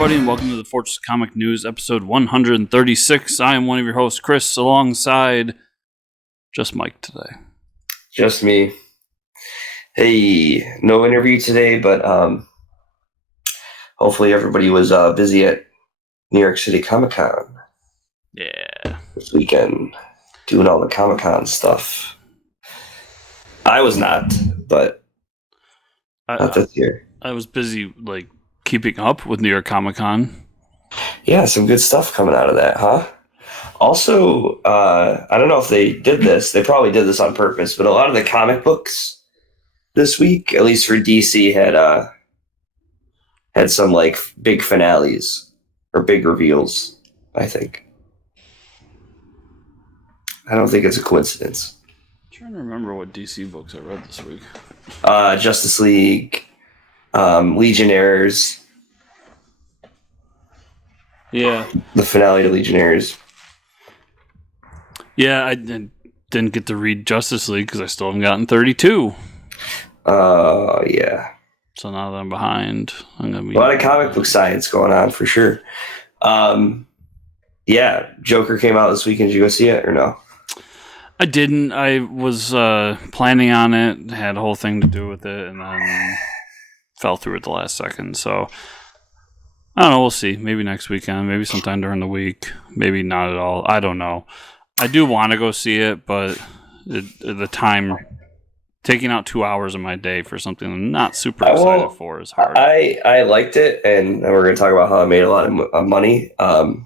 everybody, and welcome to the Fortress Comic News, episode 136. I am one of your hosts, Chris, alongside just Mike today. Just me. Hey, no interview today, but hopefully everybody was busy at New York City Comic-Con. Yeah. This weekend, doing all the Comic-Con stuff. I was not, but not this year. I was busy, keeping up with New York Comic Con. Yeah, some good stuff coming out of that, huh? Also, I don't know if they did this. They probably did this on purpose, but a lot of the comic books this week, at least for DC, had some big finales or big reveals, I think. I don't think it's a coincidence. I'm trying to remember what DC books I read this week. Justice League, Legionnaires. Yeah. The finale to Legionnaires. Yeah, I didn't get to read Justice League because I still haven't gotten 32. Yeah. So now that I'm behind, I'm going to be... A lot of comic book science going on, for sure. Yeah, Joker came out this weekend. Did you go see it, or no? I didn't. I was planning on it, had a whole thing to do with it, and then fell through at the last second. So, I don't know. We'll see. Maybe next weekend. Maybe sometime during the week. Maybe not at all. I don't know. I do want to go see it, but the time... Taking out 2 hours of my day for something I'm not super excited for is hard. I liked it, and we're going to talk about how I made a lot of money. But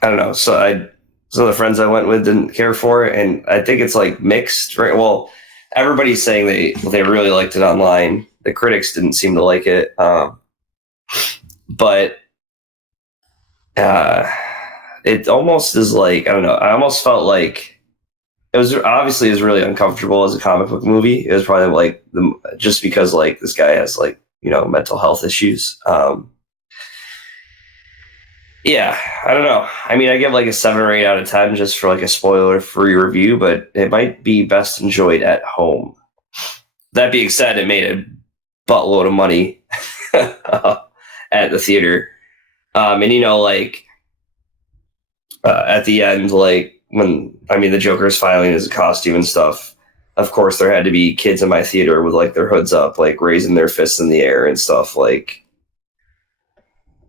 I don't know. So some of the friends I went with didn't care for it, and I think it's mixed, right? Well, everybody's saying they really liked it online. The critics didn't seem to like it, but it almost is I don't know. I almost felt like. It was really uncomfortable as a comic book movie. It was probably just because this guy has mental health issues. Yeah, I don't know. I mean, I give a 7 or 8 out of 10 just for a spoiler-free review, but it might be best enjoyed at home. That being said, it made a buttload of money at the theater, and at the end, when the Joker's filing his costume and stuff, of course there had to be kids in my theater with their hoods up, raising their fists in the air and stuff,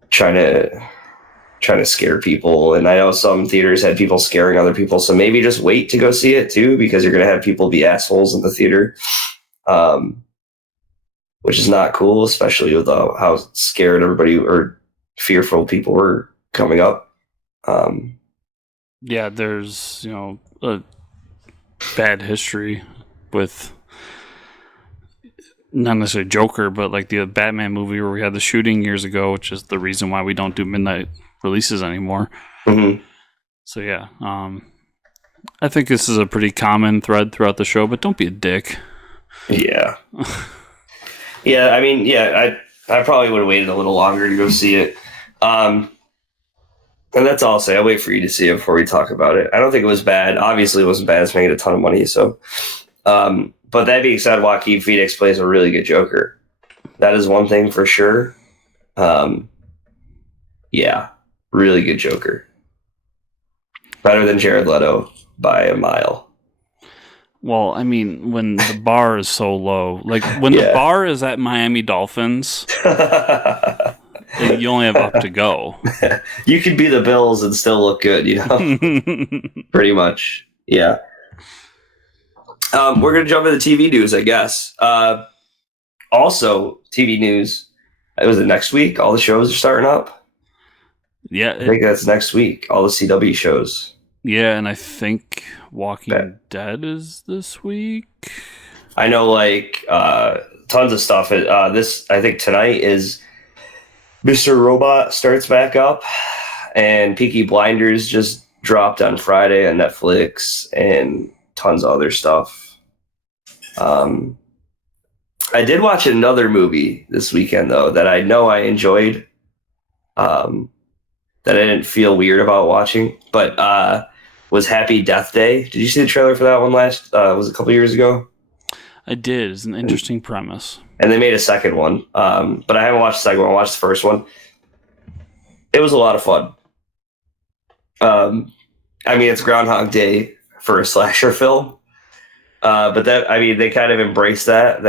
trying to scare people. And I know some theaters had people scaring other people, so maybe just wait to go see it too, because you're gonna have people be assholes in the theater, which is not cool, especially with how scared everybody or fearful people were coming up. Yeah, there's, a bad history with not necessarily Joker, but the Batman movie where we had the shooting years ago, which is the reason why we don't do midnight releases anymore. Mm-hmm. So yeah, I think this is a pretty common thread throughout the show, but don't be a dick. Yeah. Yeah, I mean, yeah, I probably would have waited a little longer to go see it. And that's all I'll say. I'll wait for you to see it before we talk about it. I don't think it was bad. Obviously, it wasn't bad. It's making a ton of money. So, but that being said, Joaquin Phoenix plays a really good Joker. That is one thing for sure. Yeah, really good Joker. Better than Jared Leto by a mile. Well, I mean, when the bar is so low, when the bar is at Miami Dolphins. You only have up to go. You could be the Bills and still look good, Pretty much. Yeah. We're going to jump into TV news, I guess. Also, TV news. Was it next week? All the shows are starting up? Yeah. I think that's next week. All the CW shows. Yeah, and I think Walking Dead is this week. I know, tons of stuff. I think tonight is... Mr. Robot starts back up, and Peaky Blinders just dropped on Friday on Netflix, and tons of other stuff. I did watch another movie this weekend, though, that I know I enjoyed, that I didn't feel weird about watching, but was Happy Death Day. Did you see the trailer for that one was it a couple years ago? I did. It's an interesting premise. And they made a second one, but I haven't watched the second one. I watched the first one. It was a lot of fun. I mean, it's Groundhog Day for a slasher film, but they kind of embrace that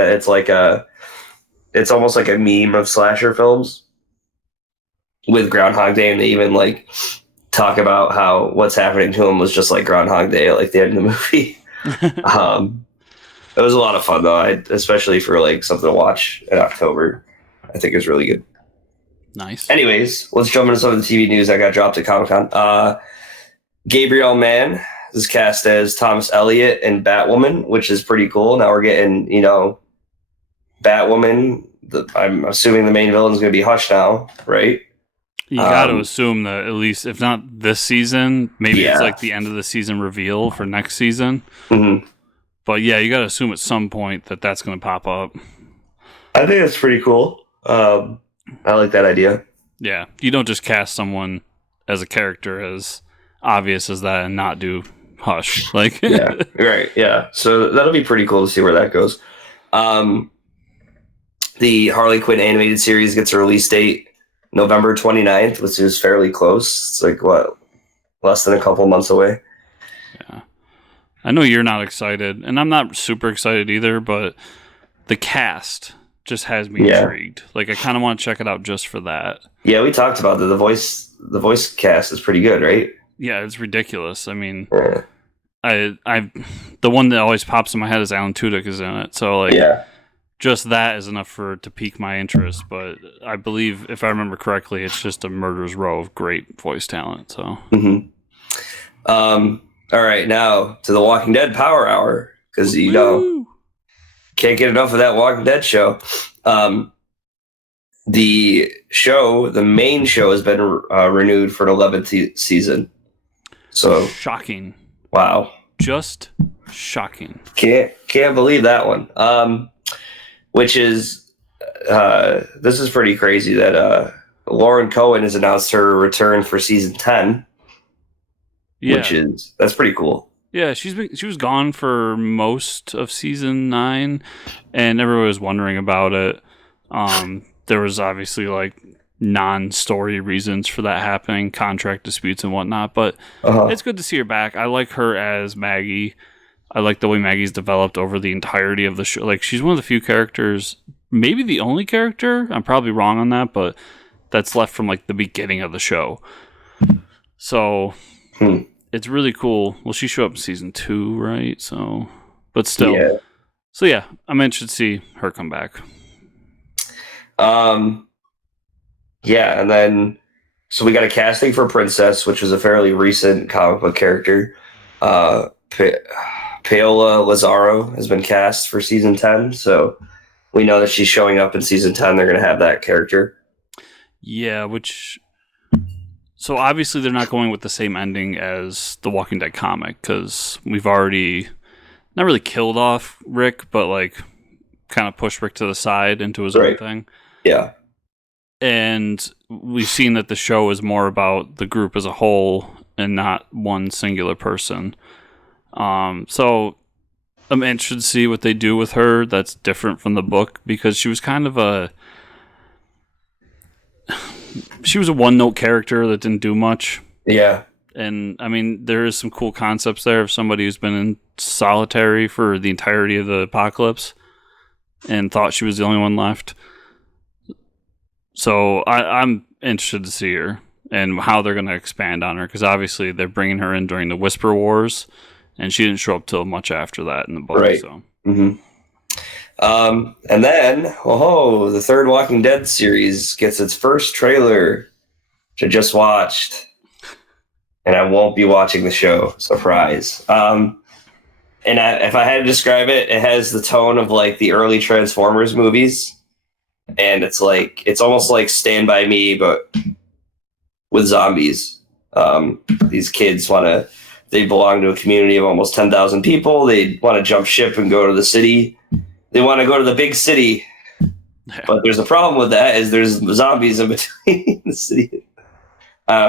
it's almost like a meme of slasher films with Groundhog Day, and they even like talk about how what's happening to him was just like Groundhog Day, like the end of the movie. It was a lot of fun though, especially for like something to watch in October. I think it was really good. Nice. Anyways, let's jump into some of the TV news that got dropped at Comic-Con. Gabriel Mann is cast as Thomas Elliot in Batwoman, which is pretty cool. Now we're getting, Batwoman. I'm assuming the main villain is going to be Hush now, right? You got to assume that at least, if not this season, maybe it's like the end of the season reveal for next season. Mm-hmm. But yeah, you got to assume at some point that that's going to pop up. I think that's pretty cool. I like that idea. Yeah, you don't just cast someone as a character as obvious as that and not do Hush. Like, yeah, right, yeah. So that'll be pretty cool to see where that goes. The Harley Quinn animated series gets a release date November 29th, which is fairly close. It's like, less than a couple months away. Yeah. I know you're not excited, and I'm not super excited either, but the cast just has me intrigued. Like, I kind of want to check it out just for that. Yeah, we talked about that. The voice cast is pretty good, right? Yeah, it's ridiculous. I mean, the one that always pops in my head is Alan Tudyk is in it. So, like, just that is enough to pique my interest. But I believe, if I remember correctly, it's just a murderer's row of great voice talent. So, all right, now to the Walking Dead Power Hour, because can't get enough of that Walking Dead show. The main show, has been renewed for an 11th season. So shocking! Wow, just shocking! Can't believe that one. Which is this is pretty crazy that Lauren Cohen has announced her return for season 10. Yeah, that's pretty cool. Yeah, she was gone for most of season 9, and everyone was wondering about it. There was obviously like non-story reasons for that happening, contract disputes and whatnot, but it's good to see her back. I like her as Maggie. I like the way Maggie's developed over the entirety of the show. Like, she's one of the few characters, maybe the only character, I'm probably wrong on that, but that's left from like the beginning of the show. So it's really cool. Well, she showed up in season 2, right? So, but still. Yeah. So yeah, I'm interested to see her come back. Yeah, and then so we got a casting for Princess, which was a fairly recent comic book character. Paola Lazaro has been cast for season 10, so we know that she's showing up in season 10. They're going to have that character. Yeah, so obviously they're not going with the same ending as the Walking Dead comic, because we've already not really killed off Rick, but like kind of pushed Rick to the side into his own thing. Yeah. And we've seen that the show is more about the group as a whole and not one singular person. So I'm interested to see what they do with her that's different from the book, because she was kind of she was a one-note character that didn't do much. Yeah. And, I mean, there is some cool concepts there of somebody who's been in solitary for the entirety of the apocalypse and thought she was the only one left. So I'm interested to see her and how they're going to expand on her, because obviously they're bringing her in during the Whisper Wars, and she didn't show up till much after that in the book. Right. So. Mm-hmm. And then, the third Walking Dead series gets its first trailer, which I just watched, and I won't be watching the show. Surprise. And if I had to describe it, it has the tone of like the early Transformers movies. And it's almost like Stand By Me, but with zombies. These kids they belong to a community of almost 10,000 people. They want to jump ship and go to the city. They want to go to the big city. But there's a problem with that, is there's zombies in between the city.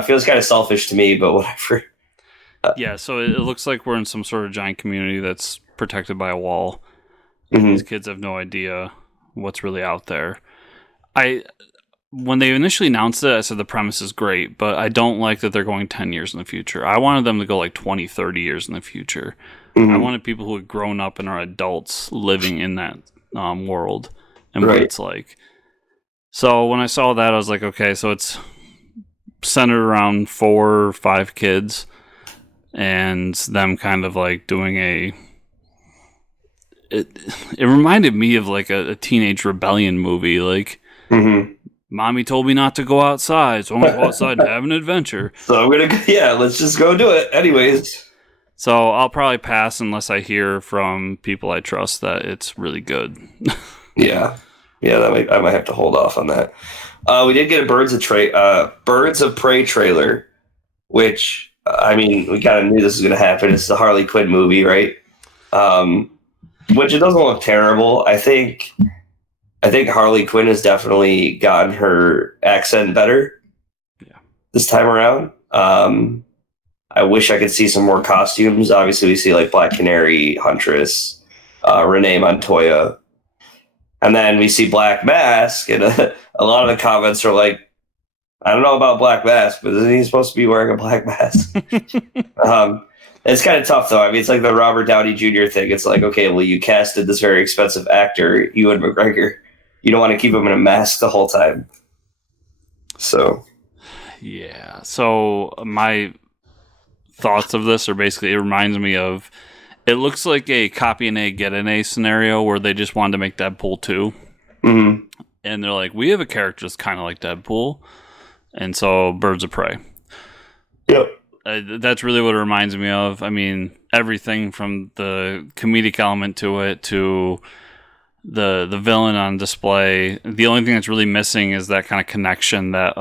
Feels kind of selfish to me, but whatever. Yeah, so it looks like we're in some sort of giant community that's protected by a wall. These kids have no idea what's really out there. When they initially announced it, I said the premise is great, but I don't like that they're going 10 years in the future. I wanted them to go like 20, 30 years in the future. I wanted people who had grown up and are adults living in that world and what it's like. So when I saw that, I was like, okay, so it's centered around 4 or 5 kids and them kind of like doing it reminded me of like a teenage rebellion movie. Like, Mommy told me not to go outside, so I'm going to go outside and have an adventure. So I'm going to, let's just go do it anyways. So I'll probably pass unless I hear from people I trust that it's really good. I might have to hold off on that. We did get a Birds of Prey trailer, which we kind of knew this was going to happen. It's the Harley Quinn movie, right? Which it doesn't look terrible. I think Harley Quinn has definitely gotten her accent better this time around. I wish I could see some more costumes. Obviously, we see like Black Canary, Huntress, Renee Montoya. And then we see Black Mask, and a lot of the comments are like, I don't know about Black Mask, but isn't he supposed to be wearing a black mask? It's kind of tough, though. It's like the Robert Downey Jr. thing. It's like, okay, well, you casted this very expensive actor, Ewan McGregor. You don't want to keep him in a mask the whole time. So. Yeah. So my thoughts of this are basically, it reminds me of, it looks like a copy an A, get an A scenario where they just wanted to make Deadpool 2. And they're like, we have a character that's kind of like Deadpool. And so Birds of Prey. Yep. That's really what it reminds me of. Everything from the comedic element to it to the villain on display. The only thing that's really missing is that kind of connection that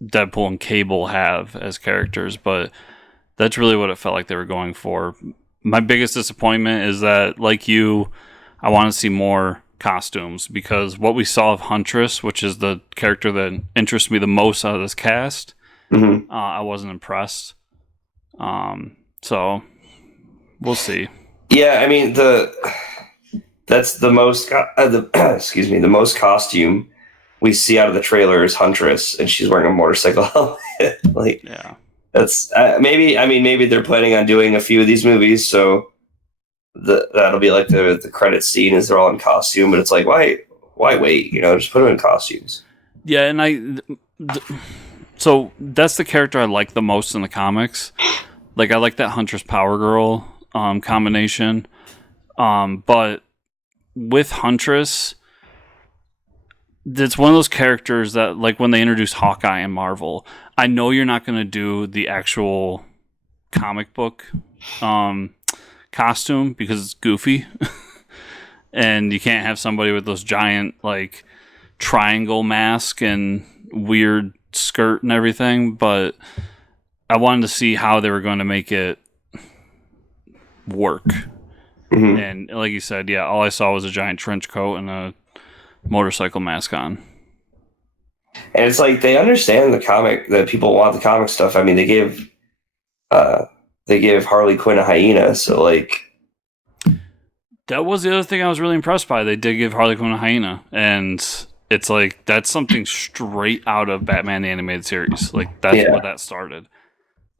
Deadpool and Cable have as characters. But that's really what it felt like they were going for. My biggest disappointment is that, like you, I want to see more costumes, because what we saw of Huntress, which is the character that interests me the most out of this cast, I wasn't impressed. So we'll see. Yeah, that's the most the most costume we see out of the trailer is Huntress, and she's wearing a motorcycle helmet. That's maybe they're planning on doing a few of these movies, so that'll be like the credit scene is they're all in costume, but it's like, why wait? Just put them in costumes. Yeah, and so that's the character I like the most in the comics. Like, I like that Huntress Power Girl combination, but with Huntress, it's one of those characters that, like, when they introduced Hawkeye in Marvel, I know you're not going to do the actual comic book costume because it's goofy. And you can't have somebody with those giant, like, triangle mask and weird skirt and everything. But I wanted to see how they were going to make it work. And like you said, all I saw was a giant trench coat and a motorcycle mask on. And it's like they understand the comic, that people want the comic stuff. They gave Harley Quinn a hyena, so like that was the other thing I was really impressed by. They did give Harley Quinn a hyena, and it's like that's something straight out of Batman the Animated Series. Like that's where that started.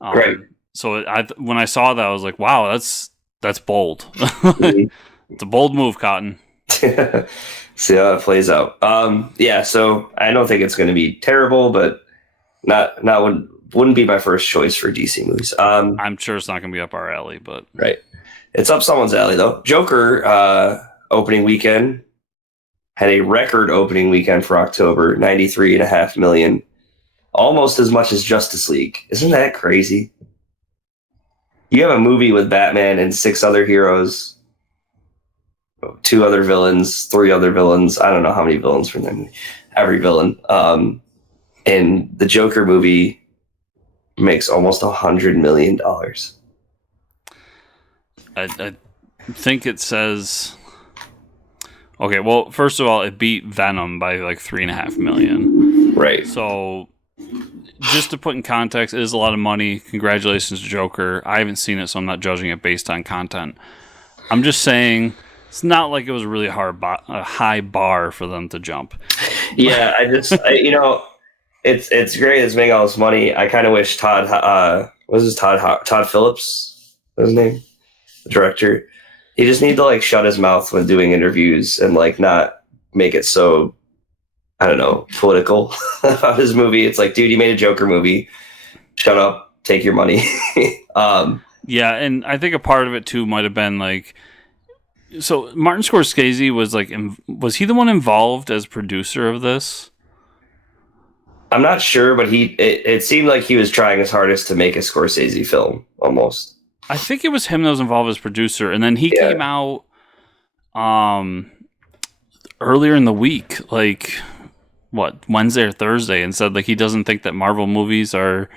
Right. So when I saw that, I was like, wow, that's bold. It's a bold move, Cotton. See how it plays out. So I don't think it's going to be terrible, but wouldn't be my first choice for DC movies. I'm sure it's not going to be up our alley, but right, it's up someone's alley though. Joker opening weekend had a record opening weekend for October, $93.5 million, almost as much as Justice League. Isn't that crazy? You have a movie with Batman and 6 other heroes, 2 other villains, 3 other villains. I don't know how many villains from them. Every villain. And the Joker movie makes almost $100 million. I think it says. Okay, well, first of all, it beat Venom by like $3.5 million. Right. So, just to put in context, it is a lot of money. Congratulations to Joker. I haven't seen it, so I'm not judging it based on content. I'm just saying, It's not like it was a really a high bar for them to jump. Yeah, it's great. It's making all this money. I kind of wish Todd Phillips, was his name, the director. He just need to like shut his mouth when doing interviews and like not make it so, I don't know, political about his movie. It's like, dude, you made a Joker movie. Shut up, take your money. Yeah, and I think a part of it too might have been like, so Martin Scorsese was like, was he the one involved as producer of this? I'm not sure, but it seemed like he was trying his hardest to make a Scorsese film, almost. I think it was him that was involved as producer, and then he came out earlier in the week, like Wednesday or Thursday, and said like he doesn't think that Marvel movies are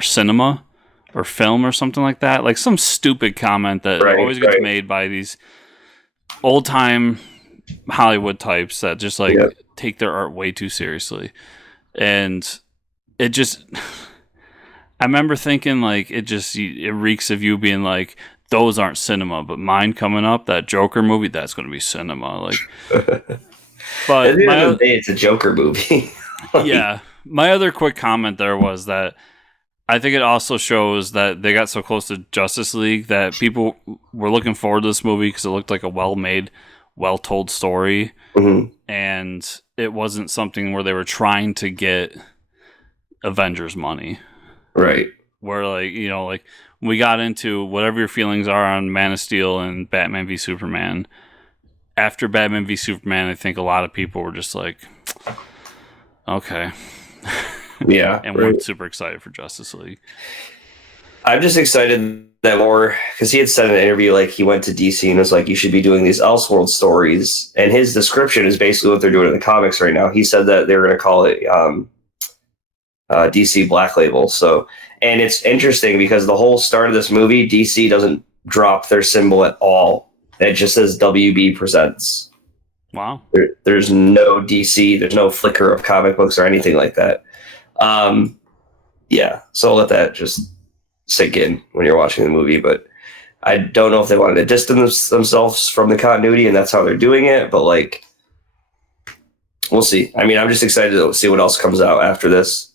cinema or film or something like that. Like some stupid comment that always gets made by these old time Hollywood types that just like take their art way too seriously. And it just, I remember thinking like, it reeks of you being like, those aren't cinema, but mine coming up, that Joker movie, that's going to be cinema. Like, but at the end of the day, it's a Joker movie. Yeah. My other quick comment there was that I think it also shows that they got so close to Justice League that people were looking forward to this movie because it looked like a well-made, well-told story. Mm-hmm. And it wasn't something where they were trying to get Avengers money. Right. Where, like, you know, like, we got into whatever your feelings are on Man of Steel and Batman v Superman. After Batman v Superman, I think a lot of people were just like, okay. Yeah. And weren't super excited for Justice League. I'm just excited that more, because he had said in an interview, like, he went to DC and was like, you should be doing these Elseworld stories. And his description is basically what they're doing in the comics right now. He said that they were going to call it DC Black Label. So, and it's interesting because the whole start of this movie, DC doesn't drop their symbol at all. It just says WB Presents. Wow. There's no DC, there's no flicker of comic books or anything like that. Yeah, so I'll let that just sink in when you're watching the movie, but I don't know if they wanted to distance themselves from the continuity and that's how they're doing it, but like, we'll see. I mean, I'm just excited to see what else comes out after this.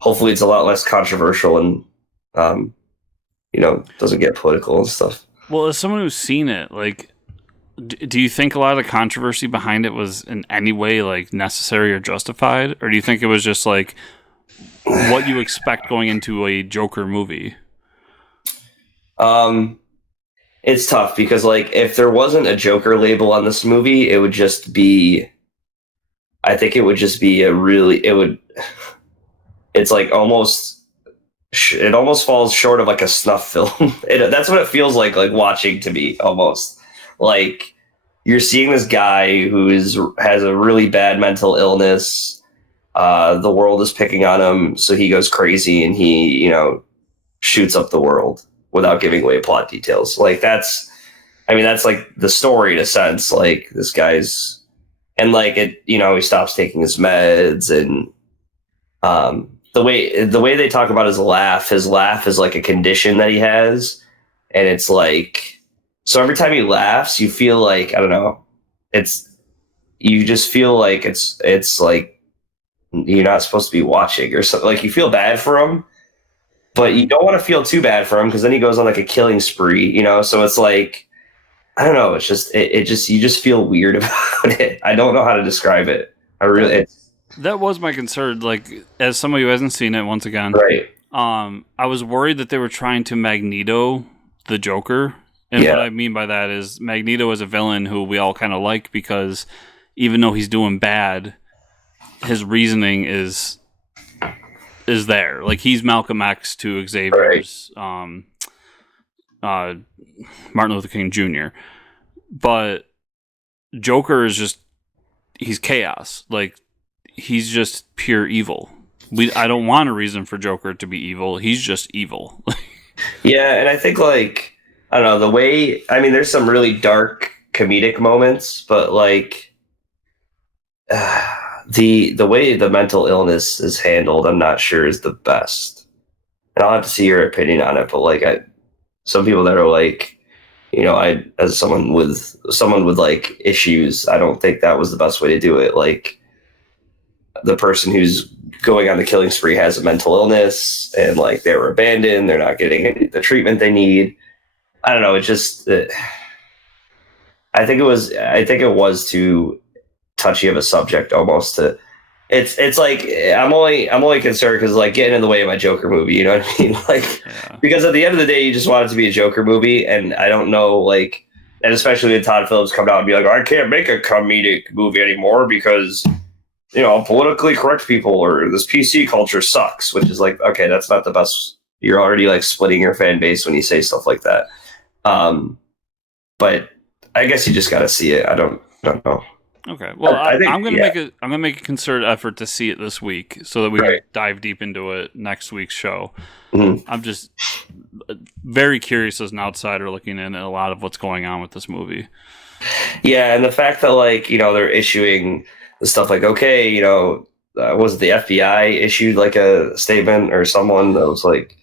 Hopefully it's a lot less controversial and, doesn't get political and stuff. Well, as someone who's seen it, like, do you think a lot of the controversy behind it was in any way like necessary or justified, or do you think it was just like what you expect going into a Joker movie? It's tough because like if there wasn't a Joker label on this movie, it would just be. I think it would just be it's like almost. It almost falls short of like a snuff film. That's what it feels like watching to me almost. Like you're seeing this guy who has a really bad mental illness. The world is picking on him, so he goes crazy and he, shoots up the world without giving away plot details. Like that's like the story in a sense. Like this guy's, and like it, he stops taking his meds and the way they talk about his laugh is like a condition that he has, and it's like. So every time he laughs, you feel like, I don't know, you just feel like it's like you're not supposed to be watching or something. Like you feel bad for him, but you don't want to feel too bad for him because then he goes on like a killing spree, So it's like, I don't know. It's just, you just feel weird about it. I don't know how to describe it. That was my concern. Like as somebody who hasn't seen it once again, right. I was worried that they were trying to Magneto the Joker. And what I mean by that is Magneto is a villain who we all kind of like because even though he's doing bad, his reasoning is there. Like he's Malcolm X to Xavier's Martin Luther King Jr. But Joker is just he's chaos. Like he's just pure evil. I don't want a reason for Joker to be evil. He's just evil. Yeah, and I think like I don't know, the way, there's some really dark comedic moments, but like the way the mental illness is handled, I'm not sure is the best. And I'll have to see your opinion on it, but like some people that are like, I, as someone with like issues, I don't think that was the best way to do it. Like, the person who's going on the killing spree has a mental illness, and like they were abandoned, they're not getting the treatment they need. I don't know. It just, I think it was too touchy of a subject almost to. It's like I'm only concerned because like getting in the way of my Joker movie, you know what I mean? Like, because at the end of the day, you just want it to be a Joker movie, and I don't know, like, and especially when Todd Phillips come out and be like, I can't make a comedic movie anymore because politically correct people or this PC culture sucks, which is like, okay, that's not the best. You're already like splitting your fan base when you say stuff like that. But I guess you just got to see it. I don't know. Okay. Well, I'm gonna make a concerted effort to see it this week so that we can dive deep into it next week's show. Mm-hmm. I'm just very curious as an outsider looking in at a lot of what's going on with this movie. Yeah, and the fact that like they're issuing the stuff like, okay, was the FBI issued like a statement or someone that was like,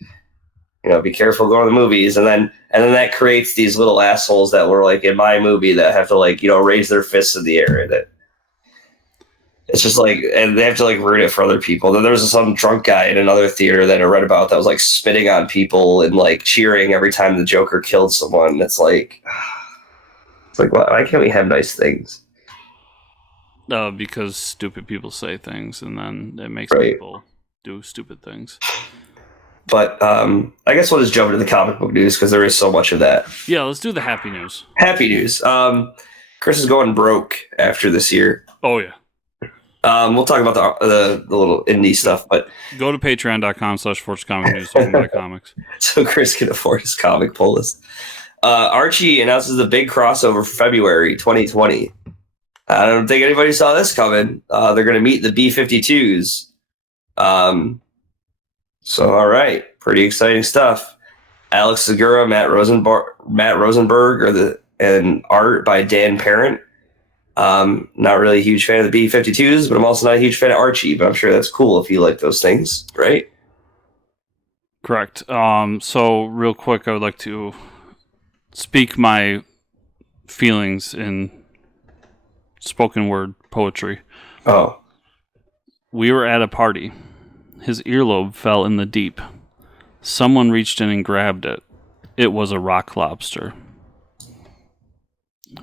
be careful going to the movies, and then that creates these little assholes that were like in my movie that have to like raise their fists in the air. That it's just like, and they have to like ruin it for other people. Then there was some drunk guy in another theater that I read about that was like spitting on people and like cheering every time the Joker killed someone. It's like why can't we have nice things? Because stupid people say things, and then it makes people do stupid things. But I guess we'll just jump into the comic book news because there is so much of that. Yeah, let's do the happy news. Happy news. Chris is going broke after this year. Oh, yeah. We'll talk about the little indie stuff, but go to patreon.com/ForceComicNews to buy comics. So Chris can afford his comic pull list. Archie announces a big crossover for February 2020. I don't think anybody saw this coming. They're going to meet the B-52s. So, all right, pretty exciting stuff. Alex Segura, Matt Rosenberg, and art by Dan Parent. Not really a huge fan of the B-52s, but I'm also not a huge fan of Archie. But I'm sure that's cool if you like those things, right? Correct. So, real quick, I would like to speak my feelings in spoken word poetry. Oh. We were at a party. His earlobe fell in the deep. Someone reached in and grabbed it. It was a rock lobster.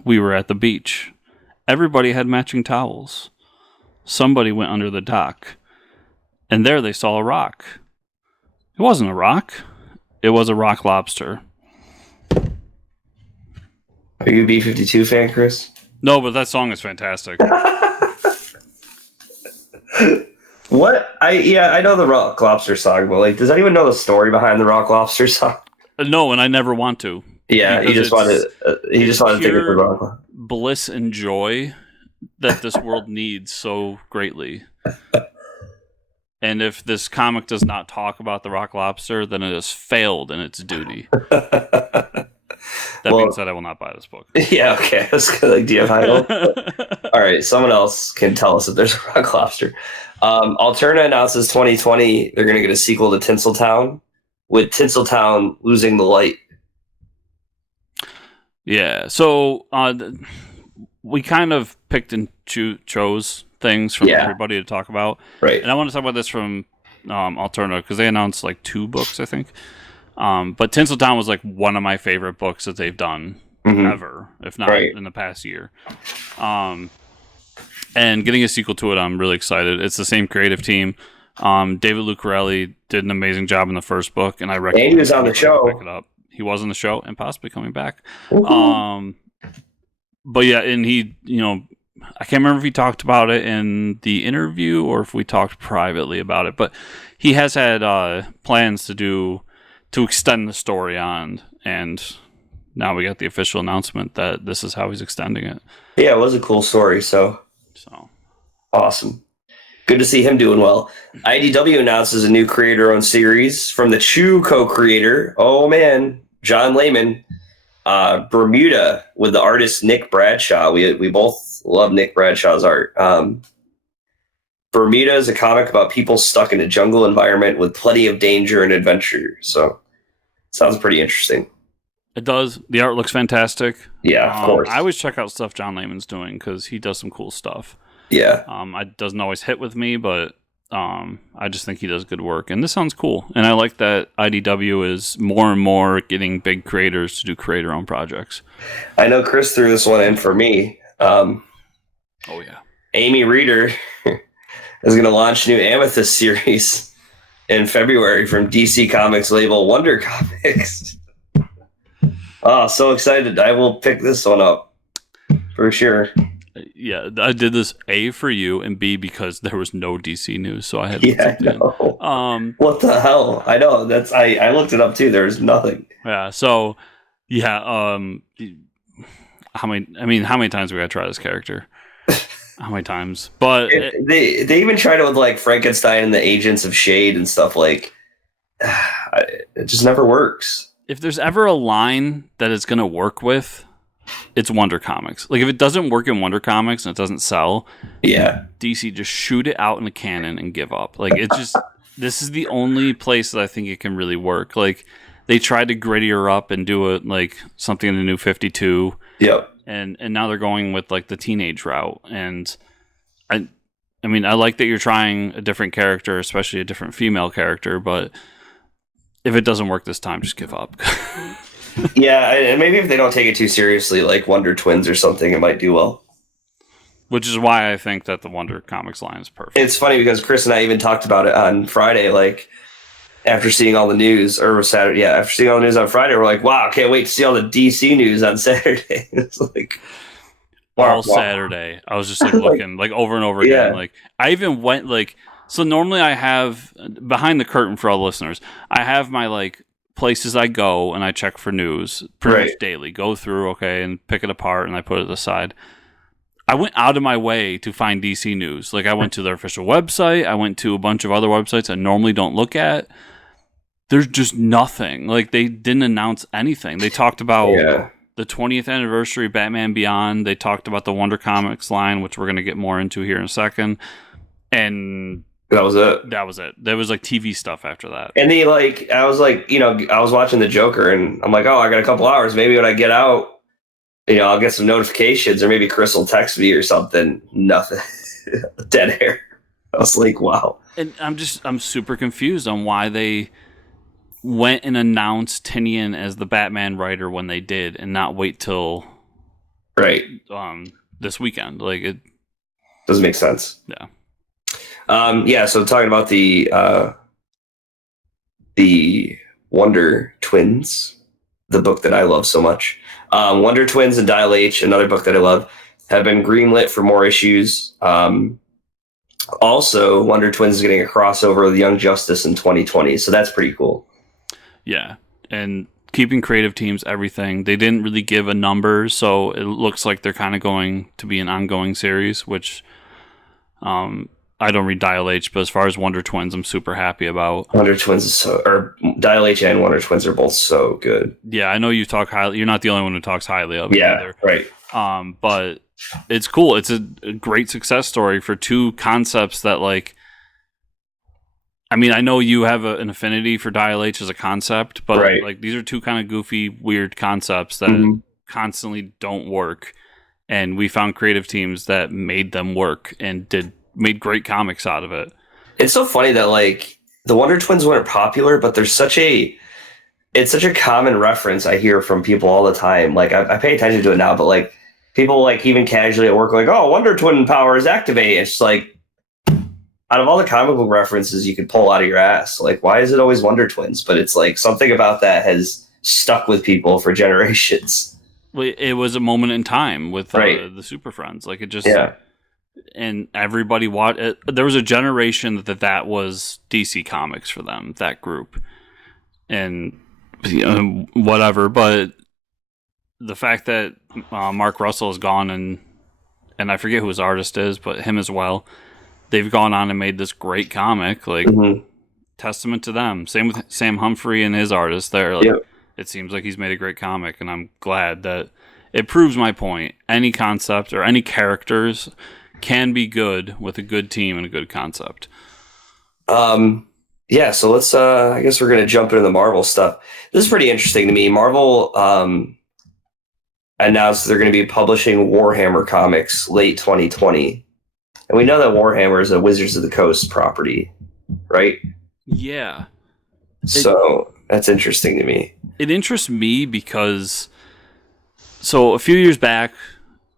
We were at the beach. Everybody had matching towels. Somebody went under the dock. And there they saw a rock. It wasn't a rock. It was a rock lobster. Are you a B-52 fan, Chris? No, but that song is fantastic. What? I know the Rock Lobster song, but like, does anyone know the story behind the Rock Lobster song? No, and I never want to. Yeah, he just wanted to think of the Rock. Bliss and joy that this world needs so greatly. And if this comic does not talk about the Rock Lobster, then it has failed in its duty. That being said, I will not buy this book. Yeah, okay. That's good. Like, do you have high hope? All right, someone else can tell us if there's a Rock Lobster. Alterna announces 2020 they're going to get a sequel to Tinseltown, with Tinseltown losing the light. Yeah, so we kind of picked and chose things from everybody to talk about. Right. And I want to talk about this from Alterna because they announced like 2 books, I think. But Tinseltown was like one of my favorite books that they've done ever, if not in the past year. And getting a sequel to it, I'm really excited. It's the same creative team. David Lucarelli did an amazing job in the first book, and I recommend. And he was on the show. Pick it up. He was on the show and possibly coming back. But yeah, and he, I can't remember if he talked about it in the interview or if we talked privately about it, but he has had plans to extend the story on, and now we got the official announcement that this is how he's extending it. Yeah, it was a cool story, so awesome. Good to see him doing well. IDW announces a new creator-owned series from the Chew co-creator, John Layman, Bermuda, with the artist Nick Bradshaw. We both love Nick Bradshaw's art. Bermuda is a comic about people stuck in a jungle environment with plenty of danger and adventure. So, sounds pretty interesting. It does. The art looks fantastic. Yeah, of course. I always check out stuff John Layman's doing because he does some cool stuff. Yeah. It doesn't always hit with me, but I just think he does good work. And this sounds cool. And I like that IDW is more and more getting big creators to do creator-owned projects. I know Chris threw this one in for me. Oh, yeah. Amy Reeder is going to launch new Amethyst series in February from DC Comics label Wonder Comics. Oh, so excited. I will pick this one up for sure. Yeah, I did this A for you and B because there was no DC news, so I had I know. What the hell? I know. I looked it up too. There's nothing. Yeah, so yeah, how many times we gotta try this character? How many times? But they even tried it with like Frankenstein and the Agents of Shade and stuff. Like, it just never works. If there's ever a line that it's gonna work with, it's Wonder Comics. Like, if it doesn't work in Wonder Comics and it doesn't sell, yeah, DC just shoot it out in a cannon and give up. Like, it's just this is the only place that I think it can really work. Like, they tried to gritty her up and do it like something in the New 52. Yep. And now they're going with like the teenage route. And I mean, I like that you're trying a different character, especially a different female character, but if it doesn't work this time, just give up. Yeah, and maybe if they don't take it too seriously, like Wonder Twins or something, it might do well. Which is why I think that the Wonder Comics line is perfect. It's funny because Chris and I even talked about it on Friday, like after seeing all the news, or Saturday, yeah, after seeing all the news on Friday, we're like, wow, can't wait to see all the DC news on Saturday. It's like all Saturday. I was just like looking like over and over again. Yeah. Like I even went like, so normally I have behind the curtain for all the listeners, I have my like places I go and I check for news pretty much daily. Go through, okay, and pick it apart and I put it aside. I went out of my way to find DC news. Like I went to their official website. I went to a bunch of other websites I normally don't look at. There's just nothing. Like they didn't announce anything. They talked about the 20th anniversary of Batman Beyond. They talked about the Wonder Comics line, which we're going to get more into here in a second. And that was it. There was like TV stuff after that. And I was like, I was watching the Joker and I'm like, oh, I got a couple hours. Maybe when I get out, I'll get some notifications or maybe Chris will text me or something. Nothing. Dead air. I was like, wow. And I'm super confused on why they went and announced Tinian as the Batman writer when they did and not wait till this weekend. Like it doesn't make sense. Yeah. So talking about the Wonder Twins, the book that I love so much. Wonder Twins and Dial H, another book that I love, have been greenlit for more issues. Also, Wonder Twins is getting a crossover with Young Justice in 2020, so that's pretty cool. Yeah, and keeping creative teams, everything. They didn't really give a number, so it looks like they're kind of going to be an ongoing series, which I don't read Dial H, but as far as Wonder Twins, I'm super happy about. Wonder Twins is Dial H and Wonder Twins are both so good. Yeah, I know you talk highly. You're not the only one who talks highly of it either. Right. But it's cool. It's a great success story for two concepts that like. I mean, I know you have an affinity for Dial H as a concept, but like these are two kind of goofy, weird concepts that constantly don't work, and we found creative teams that made them work and made great comics out of it. It's so funny that like the Wonder Twins weren't popular, but it's such a common reference I hear from people all the time. Like I pay attention to it now, but like people like even casually at work like, oh, Wonder Twin powers activate. It's like out of all the comic book references you could pull out of your ass, like why is it always Wonder Twins? But it's like something about that has stuck with people for generations. Well, it was a moment in time with the Super Friends. Like it just and everybody watched it. There was a generation that was DC Comics for them, that group, and whatever. But the fact that Mark Russell is gone and I forget who his artist is, but him as well. They've gone on and made this great comic. Like testament to them. Same with Sam Humphrey and his artist there. Like, it seems like he's made a great comic, and I'm glad that it proves my point. Any concept or any characters can be good with a good team and a good concept. yeah, so let's I guess we're gonna jump into the Marvel stuff. This is pretty interesting to me. Marvel announced they're going to be publishing Warhammer comics late 2020, and we know that Warhammer is a Wizards of the Coast property, right? Yeah. So that's interesting to me. It interests me because, so a few years back,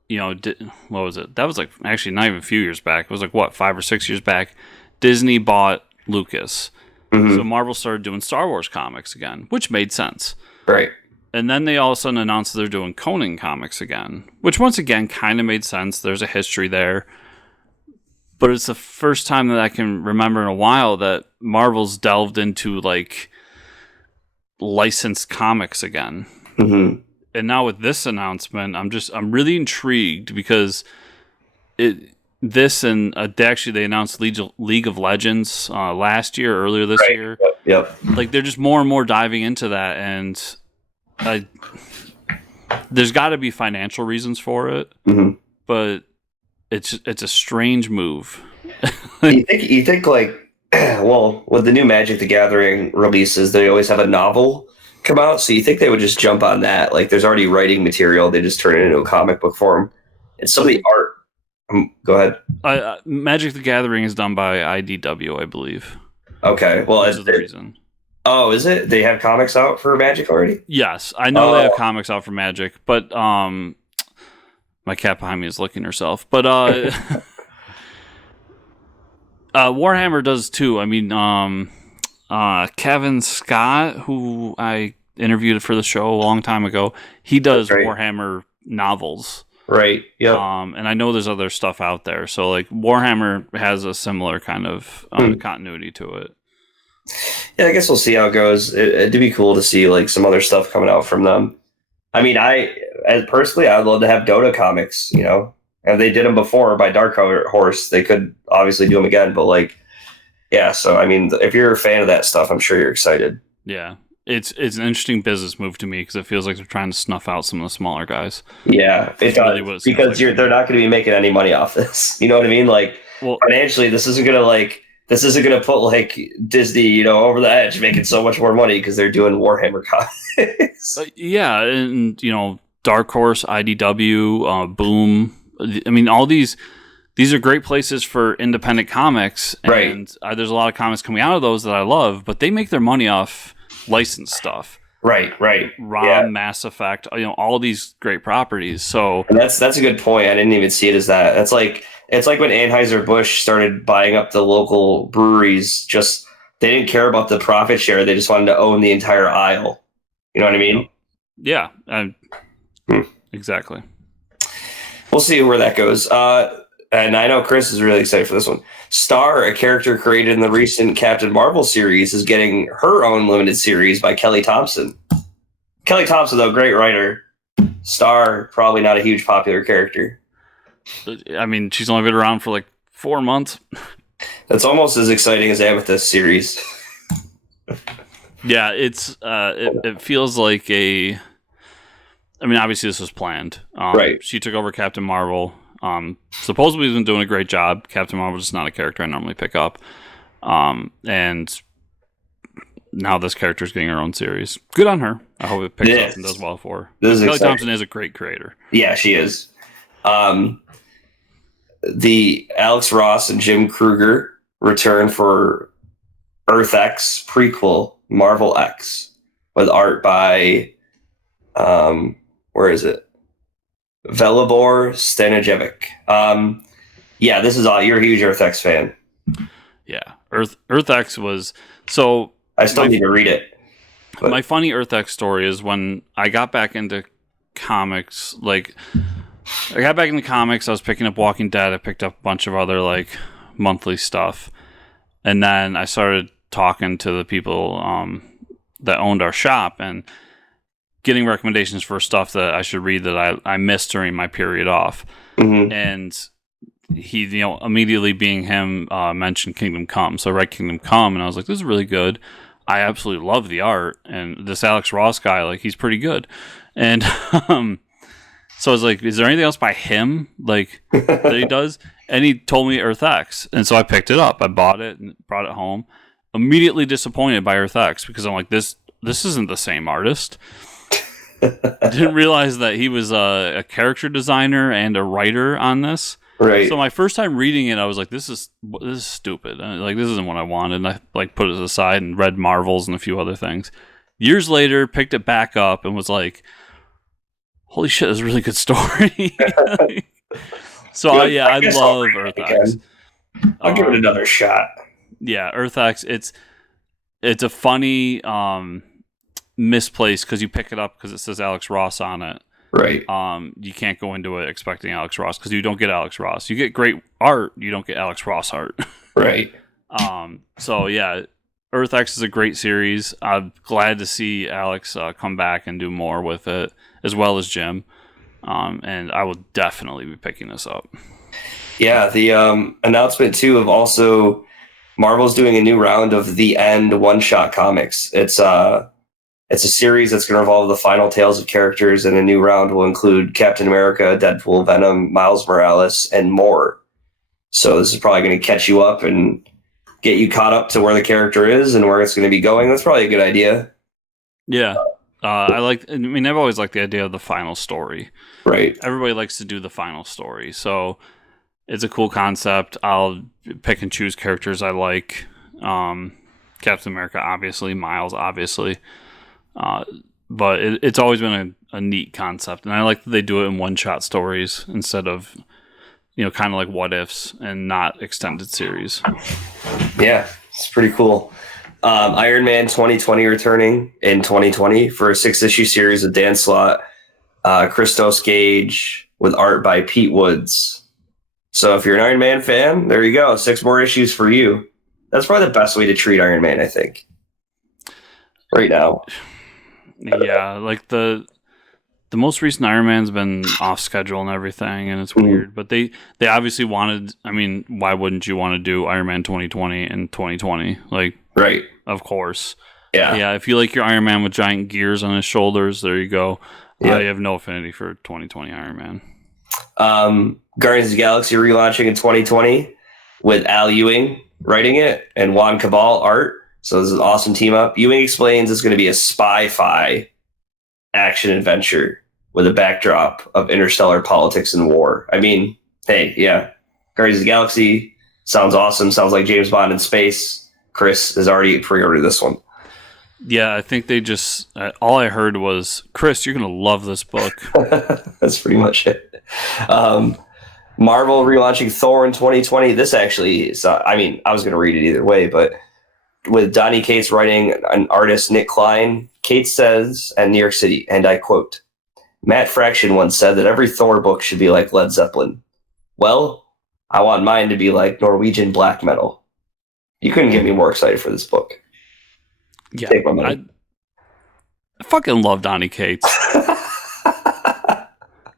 what was it? That was like actually not even a few years back. It was like 5 or 6 years back. Disney bought Lucas. Mm-hmm. So Marvel started doing Star Wars comics again, which made sense. Right. And then they all of a sudden announced they're doing Conan comics again, which once again kind of made sense. There's a history there. But it's the first time that I can remember in a while that Marvel's delved into like licensed comics again. Mm-hmm. And now with this announcement, I'm really intrigued because they announced League of Legends earlier this year. Yep. Like they're just more and more diving into that, and there's got to be financial reasons for it, mm-hmm. but it's a strange move. you think like, well, with the new Magic the Gathering releases, they always have a novel come out, so you think they would just jump on that? Like, there's already writing material; they just turn it into a comic book form. And some of the art. Go ahead. Magic the Gathering is done by IDW, I believe. Okay, well, that's the reason. Oh, is it? They have comics out for Magic already? Yes, I know they have comics out for Magic, but my cat behind me is licking herself. But Warhammer does too. I mean, Kevin Scott, who I interviewed for the show a long time ago, he does Warhammer novels. Right. Yeah. And I know there's other stuff out there, so like Warhammer has a similar kind of continuity to it. Yeah, I guess we'll see how it goes. It'd be cool to see like some other stuff coming out from them. I mean, personally, I'd love to have Dota comics. And they did them before by Dark Horse. They could obviously do them again, but like, yeah. So I mean, if you're a fan of that stuff, I'm sure you're excited. Yeah, it's an interesting business move to me because it feels like they're trying to snuff out some of the smaller guys. Yeah, it does, really because they're not going to be making any money off this. You know what I mean? Like, financially, this isn't going to put like Disney, over the edge, making so much more money because they're doing Warhammer comics. Yeah, and Dark Horse, IDW, Boom. I mean, all these are great places for independent comics, and there's a lot of comics coming out of those that I love, but they make their money off licensed stuff. Right. ROM, Mass Effect, all these great properties. So and that's a good point. I didn't even see it as that. It's like when Anheuser-Busch started buying up the local breweries. Just they didn't care about the profit share; they just wanted to own the entire aisle. You know what I mean? Yeah, exactly. We'll see where that goes. And I know Chris is really excited for this one. Star, a character created in the recent Captain Marvel series, is getting her own limited series by Kelly Thompson. Kelly Thompson, though, great writer. Star, probably not a huge popular character. I mean, she's only been around for like 4 months. That's almost as exciting as Amethyst series. Yeah, it feels like a... I mean, obviously this was planned. Right. She took over Captain Marvel. Supposedly has been doing a great job. Captain Marvel is not a character I normally pick up. And now this character is getting her own series. Good on her. I hope it picks up and does well for her. Kelly Thompson is a great creator. Yeah, she is. The Alex Ross and Jim Krueger return for Earth X prequel, Marvel X, with art by... where is it? Velibor Stanijevic. Yeah, this is all. You're a huge Earth X fan. Yeah, Earth X was so. I still need to read it. But my funny Earth X story is when I got back into comics. Like, I got back into comics. I was picking up Walking Dead. I picked up a bunch of other like monthly stuff, and then I started talking to the people that owned our shop and getting recommendations for stuff that I should read that I missed during my period off. Mm-hmm. And he, immediately being him, mentioned Kingdom Come. So I read Kingdom Come and I was like, this is really good. I absolutely love the art. And this Alex Ross guy, like, he's pretty good. And so I was like, is there anything else by him, like, that he does? And he told me Earth X. And so I picked it up. I bought it and brought it home. immediately disappointed by Earth X because I'm like, this isn't the same artist. I didn't realize that he was a character designer and a writer on this. Right. So my first time reading it, I was like, this is stupid. Like, this isn't what I wanted. And I like put it aside and read Marvels and a few other things. Years later, picked it back up and was like, holy shit, this is a really good story. So I love Earth X. I'll give it another shot. Yeah, Earth X. It's a funny misplaced because you pick it up because it says Alex Ross on it. Right. You can't go into it expecting Alex Ross because you don't get Alex Ross. You get great art, you don't get Alex Ross art. Right. So yeah, Earth X is a great series. I'm glad to see Alex come back and do more with it, as well as Jim. And I will definitely be picking this up. Yeah, the announcement too of also Marvel's doing a new round of The End one-shot comics. It's a series that's going to involve the final tales of characters, and a new round will include Captain America, Deadpool, Venom, Miles Morales, and more. So this is probably going to catch you up and get you caught up to where the character is and where it's going to be going. That's probably a good idea. Yeah. I've always liked the idea of the final story. Right. Everybody likes to do the final story. So it's a cool concept. I'll pick and choose characters I like. Captain America, obviously. Miles, obviously. But it's always been a neat concept. And I like that they do it in one-shot stories instead of, kind of like what ifs and not extended series. Yeah, it's pretty cool. Iron Man 2020 returning in 2020 for a 6-issue series of Dan Slott, Christos Gage, with art by Pete Woods. So if you're an Iron Man fan, there you go. 6 more issues for you. That's probably the best way to treat Iron Man, I think. Right now. Yeah, like the most recent Iron Man's been off schedule and everything, and it's weird. But they obviously wanted. I mean, why wouldn't you want to do Iron Man 2020 in 2020? Like, right? Of course. Yeah. If you like your Iron Man with giant gears on his shoulders, there you go. Yeah. I have no affinity for 2020 Iron Man. Guardians of the Galaxy relaunching in 2020 with Al Ewing writing it and Juan Cabal art. So this is an awesome team up. Ewing explains it's going to be a spy-fi action adventure with a backdrop of interstellar politics and war. I mean, hey, yeah. Guardians of the Galaxy sounds awesome. Sounds like James Bond in space. Chris has already pre-ordered this one. Yeah, I think they just... all I heard was, Chris, you're going to love this book. That's pretty much it. Marvel relaunching Thor in 2020. This actually is... I was going to read it either way, but... with Donny Cates writing and artist Nick Klein, Cates says, at New York City, and I quote, Matt Fraction once said that every Thor book should be like Led Zeppelin. Well, I want mine to be like Norwegian black metal. You couldn't get me more excited for this book. Yeah, take my money. I fucking love Donny Cates.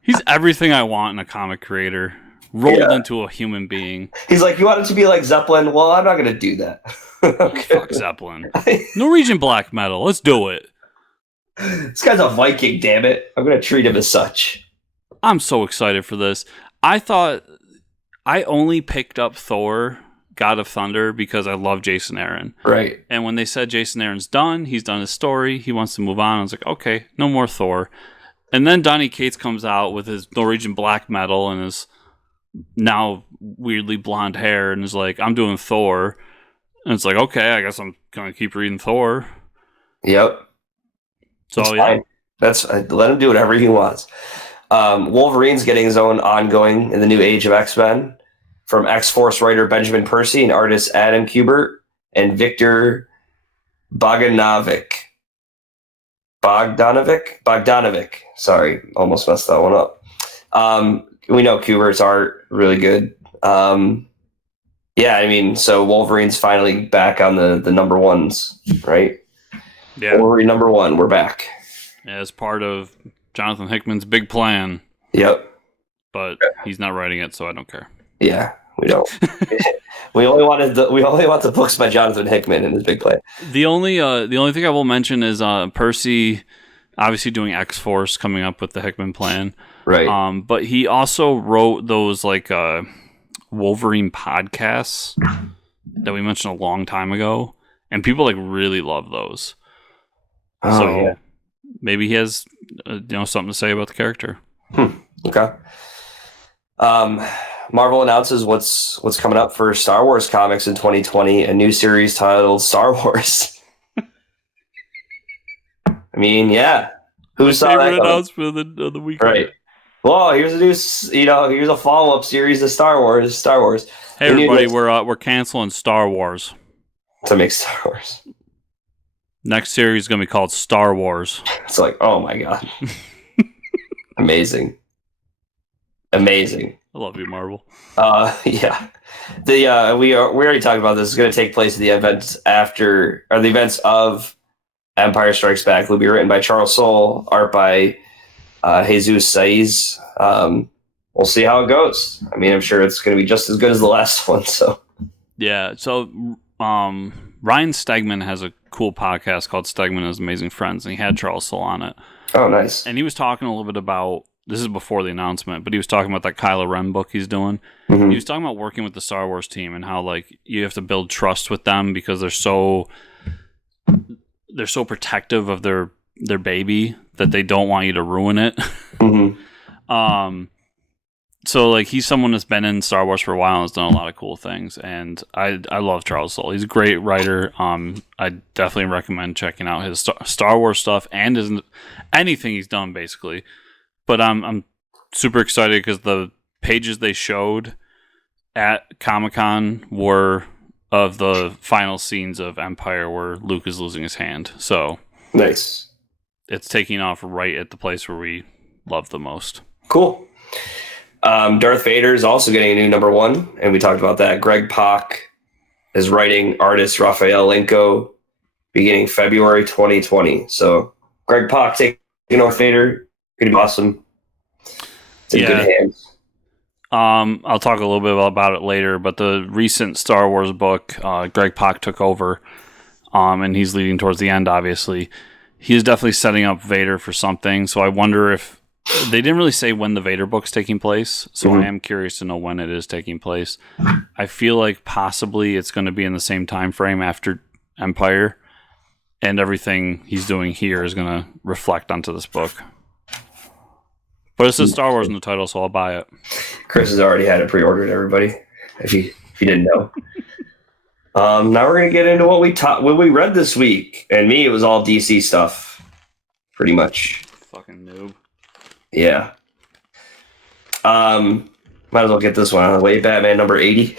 He's everything I want in a comic creator, rolled into a human being. He's like, you want it to be like Zeppelin? Well, I'm not going to do that. Okay. Fuck Zeppelin. Norwegian black metal. Let's do it. This guy's a Viking, damn it. I'm going to treat him as such. I'm so excited for this. I thought I only picked up Thor, God of Thunder, because I love Jason Aaron. Right. And when they said Jason Aaron's done, he's done his story, he wants to move on, I was like, okay, no more Thor. And then Donny Cates comes out with his Norwegian black metal and his now weirdly blonde hair and is like, I'm doing Thor. And it's like, okay, I guess I'm going to keep reading Thor. Yep. So, that's fine. Let him do whatever he wants. Wolverine's getting his own ongoing in the new Age of X-Men from X-Force writer Benjamin Percy and artist Adam Kubert and Victor Bogdanovic. Sorry, almost messed that one up. We know Kubert's art really good. So Wolverine's finally back on the number ones, right? Yeah. Wolverine number 1, we're back. As part of Jonathan Hickman's big plan. Yep. But he's not writing it, so I don't care. Yeah, we don't. we only want the books by Jonathan Hickman in his big plan. The only thing I will mention is Percy obviously doing X-Force, coming up with the Hickman plan. Right. But he also wrote those Wolverine podcasts that we mentioned a long time ago. and people like really love those. Oh, So yeah. maybe he has something to say about the character. Okay. Marvel announces what's coming up for Star Wars comics in 2020, a new series titled Star Wars. I mean, yeah. Who saw that coming? Announcement of the weekend. Right. Well, here's a new, here's a follow-up series to Star Wars. Hey, everybody, we're canceling Star Wars. To make Star Wars. Next series is going to be called Star Wars. It's like, oh my god. Amazing. I love you, Marvel. Yeah. We already talked about this. It's going to take place at the events of Empire Strikes Back. It'll be written by Charles Soule, art by Jesus Saiz. We'll see how it goes. I mean, I'm sure it's going to be just as good as the last one. So yeah. So Ryan Stegman has a cool podcast called Stegman and His Amazing Friends, and he had Charles Soule on it. Oh, nice. And he was talking a little bit about, this is before the announcement, but he was talking about that Kylo Ren book he's doing. Mm-hmm. He was talking about working with the Star Wars team and how like you have to build trust with them because they're so protective of their baby that they don't want you to ruin it. Mm-hmm. So like he's someone that's been in Star Wars for a while and has done a lot of cool things, and I love Charles Soule. He's a great writer. I definitely recommend checking out his Star Wars stuff and anything he's done basically. But I'm super excited because the pages they showed at Comic-Con were of the final scenes of Empire where Luke is losing his hand. So nice. It's taking off right at the place where we love the most. Cool. Darth Vader is also getting a new #1, and we talked about that. Greg Pak is writing, artist Raphael Lenko, beginning February 2020. So Greg Pak taking Darth Vader, gonna be awesome. It's in good hands. I'll talk a little bit about it later, but the recent Star Wars book, Greg Pak took over, and he's leading towards the end, obviously. He's definitely setting up Vader for something, so I wonder if... They didn't really say when the Vader book's taking place, so I am curious to know when it is taking place. I feel like possibly it's going to be in the same time frame after Empire, and everything he's doing here is going to reflect onto this book. But it says Star Wars in the title, so I'll buy it. Chris has already had it pre-ordered, everybody, if you didn't know. Now we're going to get into what we read this week. And me, it was all DC stuff, pretty much. Fucking noob. Yeah. Might as well get this one out of the way. Batman number 80.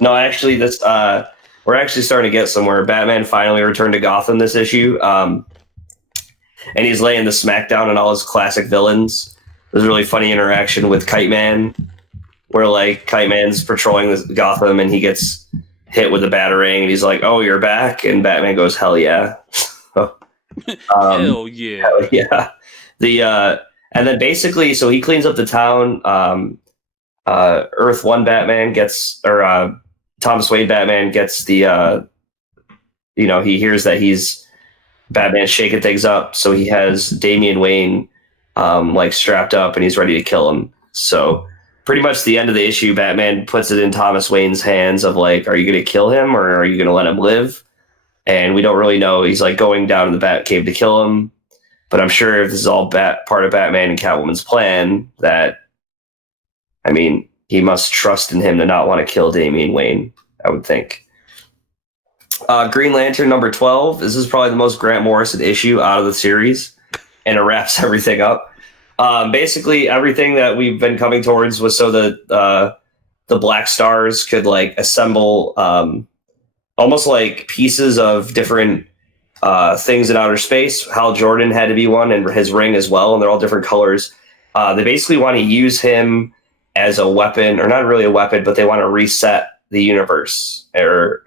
No, actually, we're actually starting to get somewhere. Batman finally returned to Gotham this issue. And he's laying the smackdown on all his classic villains. There's a really funny interaction with Kite Man, where like Kite Man's patrolling this Gotham and he gets hit with a batarang and he's like, "Oh, you're back," and Batman goes, "Hell yeah." Hell yeah. Hell yeah. And then basically, so he cleans up the town. Earth One Batman gets, or Thomas Wayne Batman gets the, he hears that Batman's shaking things up, so he has Damian Wayne strapped up and he's ready to kill him. So pretty much the end of the issue, Batman puts it in Thomas Wayne's hands of like, are you going to kill him or are you going to let him live? And we don't really know. He's like going down in the Batcave to kill him. But I'm sure if this is all part of Batman and Catwoman's plan, that, I mean, he must trust in him to not want to kill Damian Wayne, I would think. Green Lantern number 12. This is probably the most Grant Morrison issue out of the series, and it wraps everything up. Basically, everything that we've been coming towards was so that the Black Stars could like assemble almost like pieces of different things in outer space. Hal Jordan had to be one, and his ring as well, and they're all different colors. They basically want to use him as a weapon, or not really a weapon, but they want to reset the universe or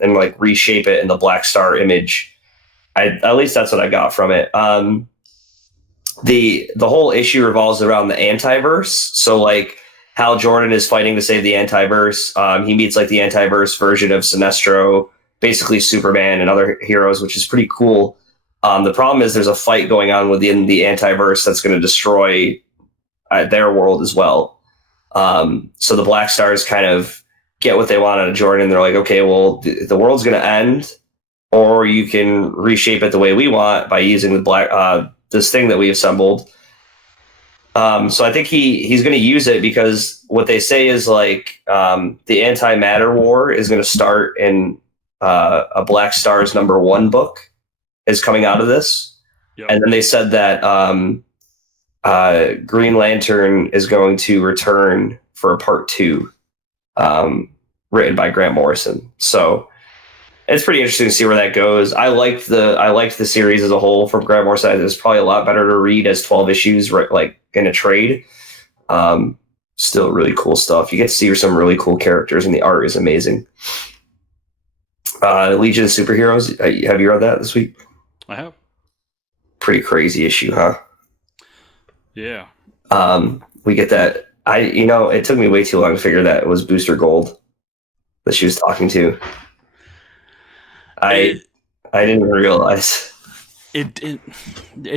and like reshape it in the Black Star image. At least that's what I got from it. The whole issue revolves around the antiverse. So like Hal Jordan is fighting to save the antiverse. He meets like the antiverse version of Sinestro, basically Superman and other heroes, which is pretty cool. The problem is there's a fight going on within the antiverse that's going to destroy their world as well. So the Black Stars kind of get what they want out of Jordan. They're like, okay, well, the world's going to end, or you can reshape it the way we want by using this thing that we assembled. So I think he's going to use it because what they say is like the antimatter war is going to start in a Black Star's #1 book is coming out of this. Yep. And then they said that Green Lantern is going to return for a part 2, written by Grant Morrison. So it's pretty interesting to see where that goes. I liked the series as a whole from Grant Morrison. It's probably a lot better to read as 12 issues, right, like in a trade. Still really cool stuff. You get to see some really cool characters, and the art is amazing. Legion of Superheroes. Have you read that this week? I have. Pretty crazy issue, huh? Yeah. We get that. It took me way too long to figure that it was Booster Gold that she was talking to. I didn't even realize. It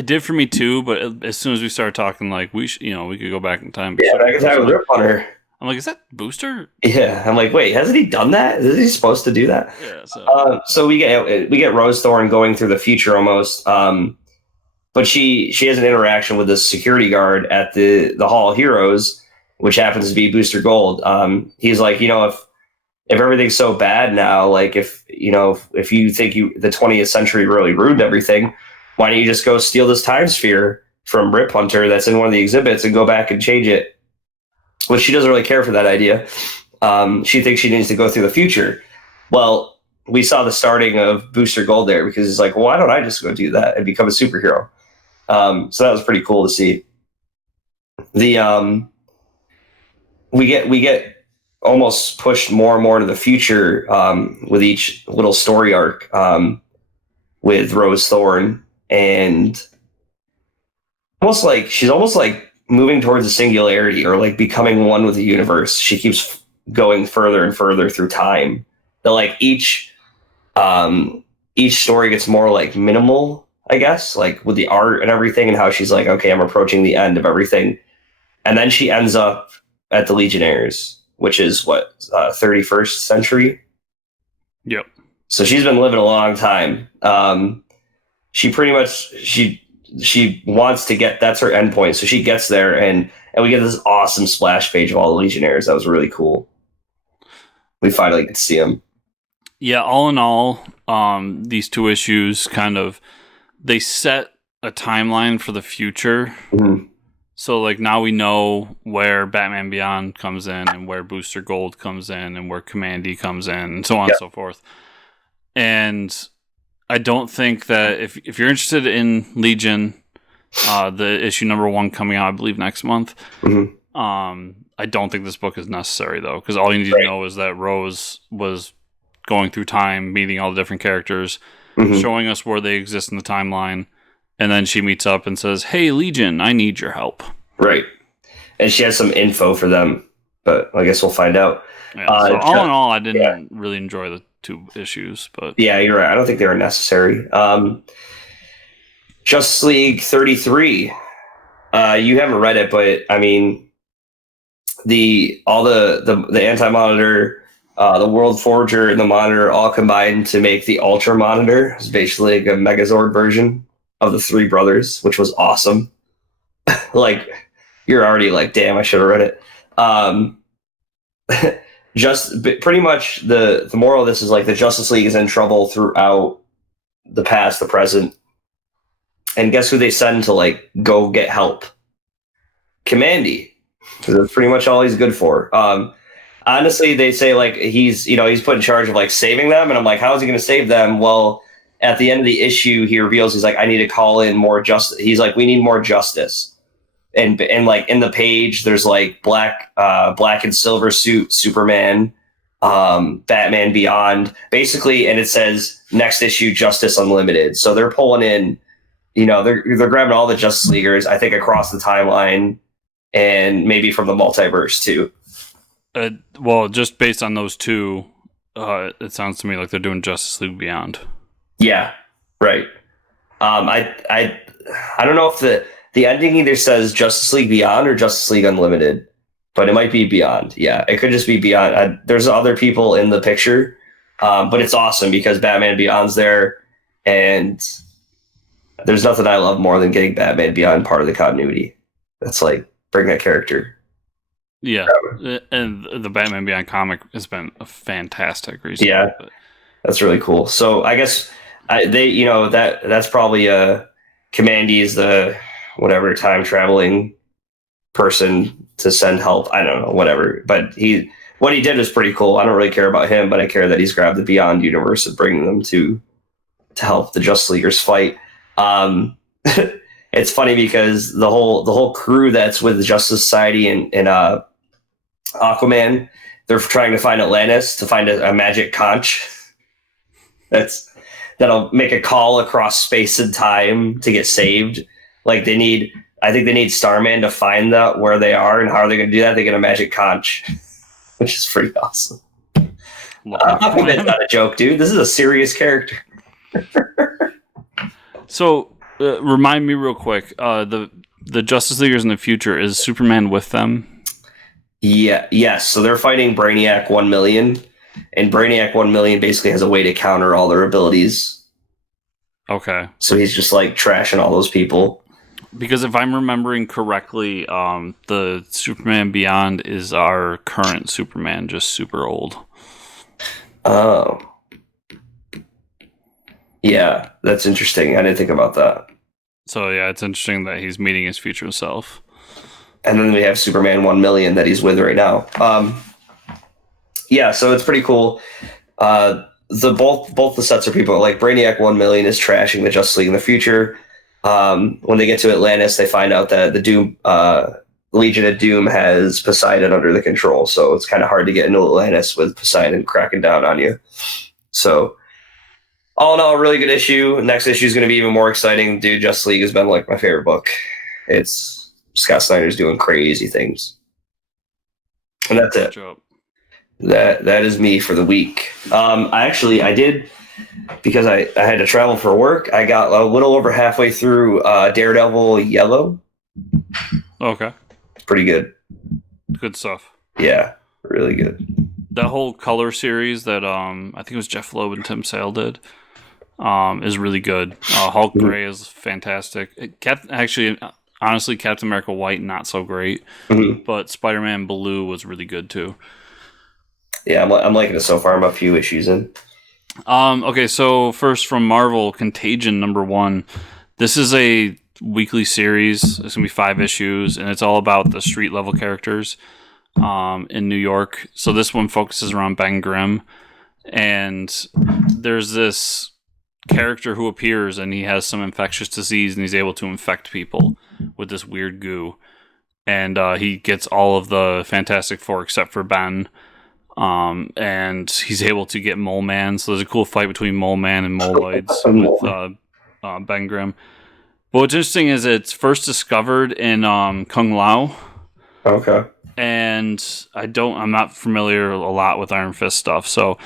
did for me too, but as soon as we started talking, like we could go back in time. Yeah, back in time with Rip Hunter. I'm like, is that Booster? Yeah, I'm like, wait, hasn't he done that? Is he supposed to do that? Yeah. So we get Rose Thorn going through the future almost, but she has an interaction with the security guard at the Hall of Heroes, which happens to be Booster Gold. He's like, if everything's so bad now, like if you think the 20th century really ruined everything, why don't you just go steal this time sphere from Rip Hunter that's in one of the exhibits and go back and change it? Which she doesn't really care for that idea. She thinks she needs to go through the future. Well, we saw the starting of Booster Gold there because he's like, well, why don't I just go do that and become a superhero? So that was pretty cool to see. We get almost pushed more and more into the future with each little story arc with Rose Thorn, and she's almost like moving towards a singularity or like becoming one with the universe. She keeps going further and further through time. That like each story gets more like minimal, I guess, like with the art and everything, and how she's like, okay, I'm approaching the end of everything, and then she ends up at the Legionnaires, which is 31st century. Yep. So she's been living a long time. She pretty much she wants to get, that's her endpoint. So she gets there, and we get this awesome splash page of all the Legionnaires. That was really cool. We finally get to see them. Yeah, all in all, these 2 issues they set a timeline for the future. Mm-hmm. So like now we know where Batman Beyond comes in, and where Booster Gold comes in, and where Commandy comes in, and so on and so forth. And I don't think that if you're interested in Legion, the issue #1 coming out, I believe, next month. Mm-hmm. I don't think this book is necessary though, because all you need to know is that Rose was going through time, meeting all the different characters, mm-hmm. showing us where they exist in the timeline, and then she meets up and says, "Hey, Legion, I need your help." Right, and she has some info for them, but I guess we'll find out. Yeah, so all in all, I didn't really enjoy the 2 issues, but yeah, you're right. I don't think they were necessary. Justice League 33. You haven't read it, but I mean, the Anti-Monitor, the World Forger, and the Monitor all combined to make the Ultra Monitor. It's basically like a Megazord version of the 3 brothers, which was awesome. Like, you're already like, damn, I should have read it. Just pretty much the moral of this is like the Justice League is in trouble throughout the past, the present, and guess who they send to like go get help? Commandy. That's pretty much all he's good for. Honestly, they say like he's put in charge of like saving them, and I'm like, how is he going to save them? Well, at the end of the issue, he reveals he's like, I need to call in more justice. He's like, we need more justice. And like in the page, there's like black and silver suit Superman, Batman Beyond, basically, and it says next issue Justice Unlimited. So they're pulling in, they're grabbing all the Justice Leaguers, I think, across the timeline, and maybe from the multiverse too. Well, just based on those 2, it sounds to me like they're doing Justice League Beyond. Yeah, right. I don't know if the ending either says Justice League Beyond or Justice League Unlimited. but it might be Beyond. Yeah, it could just be Beyond. There's other people in the picture, but it's awesome because Batman Beyond's there, and there's nothing I love more than getting Batman Beyond part of the continuity. That's like bring that character. Yeah, and the Batman Beyond comic has been a fantastic recently. Yeah, that's really cool. So I guess that's probably Commandy's the whatever time traveling person to send help. I don't know, whatever. But what he did was pretty cool. I don't really care about him, but I care that he's grabbed the Beyond universe and bringing them to help the Justice Leaguers fight. It's funny because the whole crew that's with the Justice Society and Aquaman, they're trying to find Atlantis to find a magic conch that'll make a call across space and time to get saved. Like I think they need Starman to find out where they are, and how are they going to do that? They get a magic conch, which is pretty awesome. Aquaman's not a joke, dude. This is a serious character. So, remind me real quick. The Justice Leaguers in the future, is Superman with them? Yeah. Yes. So they're fighting Brainiac 1 million, and Brainiac 1 million basically has a way to counter all their abilities. Okay. So he's just like trashing all those people. Because if I'm remembering correctly, the Superman Beyond is our current Superman, just super old. Oh. Yeah, that's interesting. I didn't think about that. So yeah, it's interesting that he's meeting his future self. And then we have Superman 1 million that he's with right now. Yeah, so it's pretty cool. Both the sets of people, like Brainiac 1 million is trashing the Justice League in the future. When they get to Atlantis, they find out that the Doom Legion of Doom has Poseidon under the control, so it's kind of hard to get into Atlantis with Poseidon cracking down on you. So, all in all, a really good issue. Next issue is going to be even more exciting. Dude, Justice League has been like my favorite book. It's Scott Snyder's doing crazy things, and that's it. That is me for the week. I did, because I had to travel for work. I got a little over halfway through Daredevil Yellow. Okay. Pretty good. Good stuff. Yeah, really good. That whole color series that I think it was Jeff Loeb and Tim Sale did is really good. Hulk Gray is fantastic. Honestly, Captain America White not so great, but Spider-Man Blue was really good too. Yeah, I'm liking it so far. I'm a few issues in. Okay, so first from Marvel, Contagion #1. This is a weekly series. It's gonna be 5 issues, and it's all about the street level characters in New York. So this one focuses around Ben Grimm, and there's this character who appears, and he has some infectious disease, and he's able to infect people with this weird goo, and he gets all of the Fantastic Four except for Ben. And he's able to get Mole Man. So there's a cool fight between Mole Man and Moloids with Ben Grimm. But what's interesting is it's first discovered in Kung Lao. Okay. And I'm not familiar a lot with Iron Fist stuff. So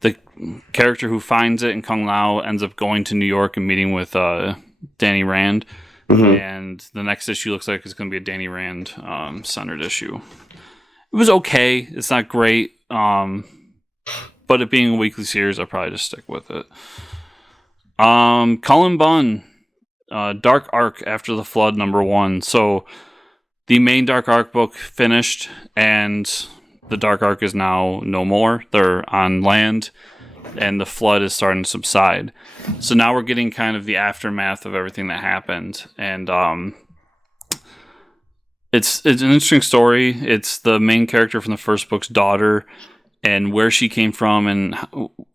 the character who finds it in Kung Lao ends up going to New York and meeting with Danny Rand. And the next issue looks like it's going to be a Danny Rand centered issue. It was okay. It's not great. But it being a weekly series, I'll probably just stick with it. Cullen Bunn, Dark Arc After the Flood #1. So the main Dark Arc book finished, and the Dark Arc is now no more. They're on land, and the flood is starting to subside. So now we're getting kind of the aftermath of everything that happened, and it's an interesting story. It's the main character from the first book's daughter, and where she came from, and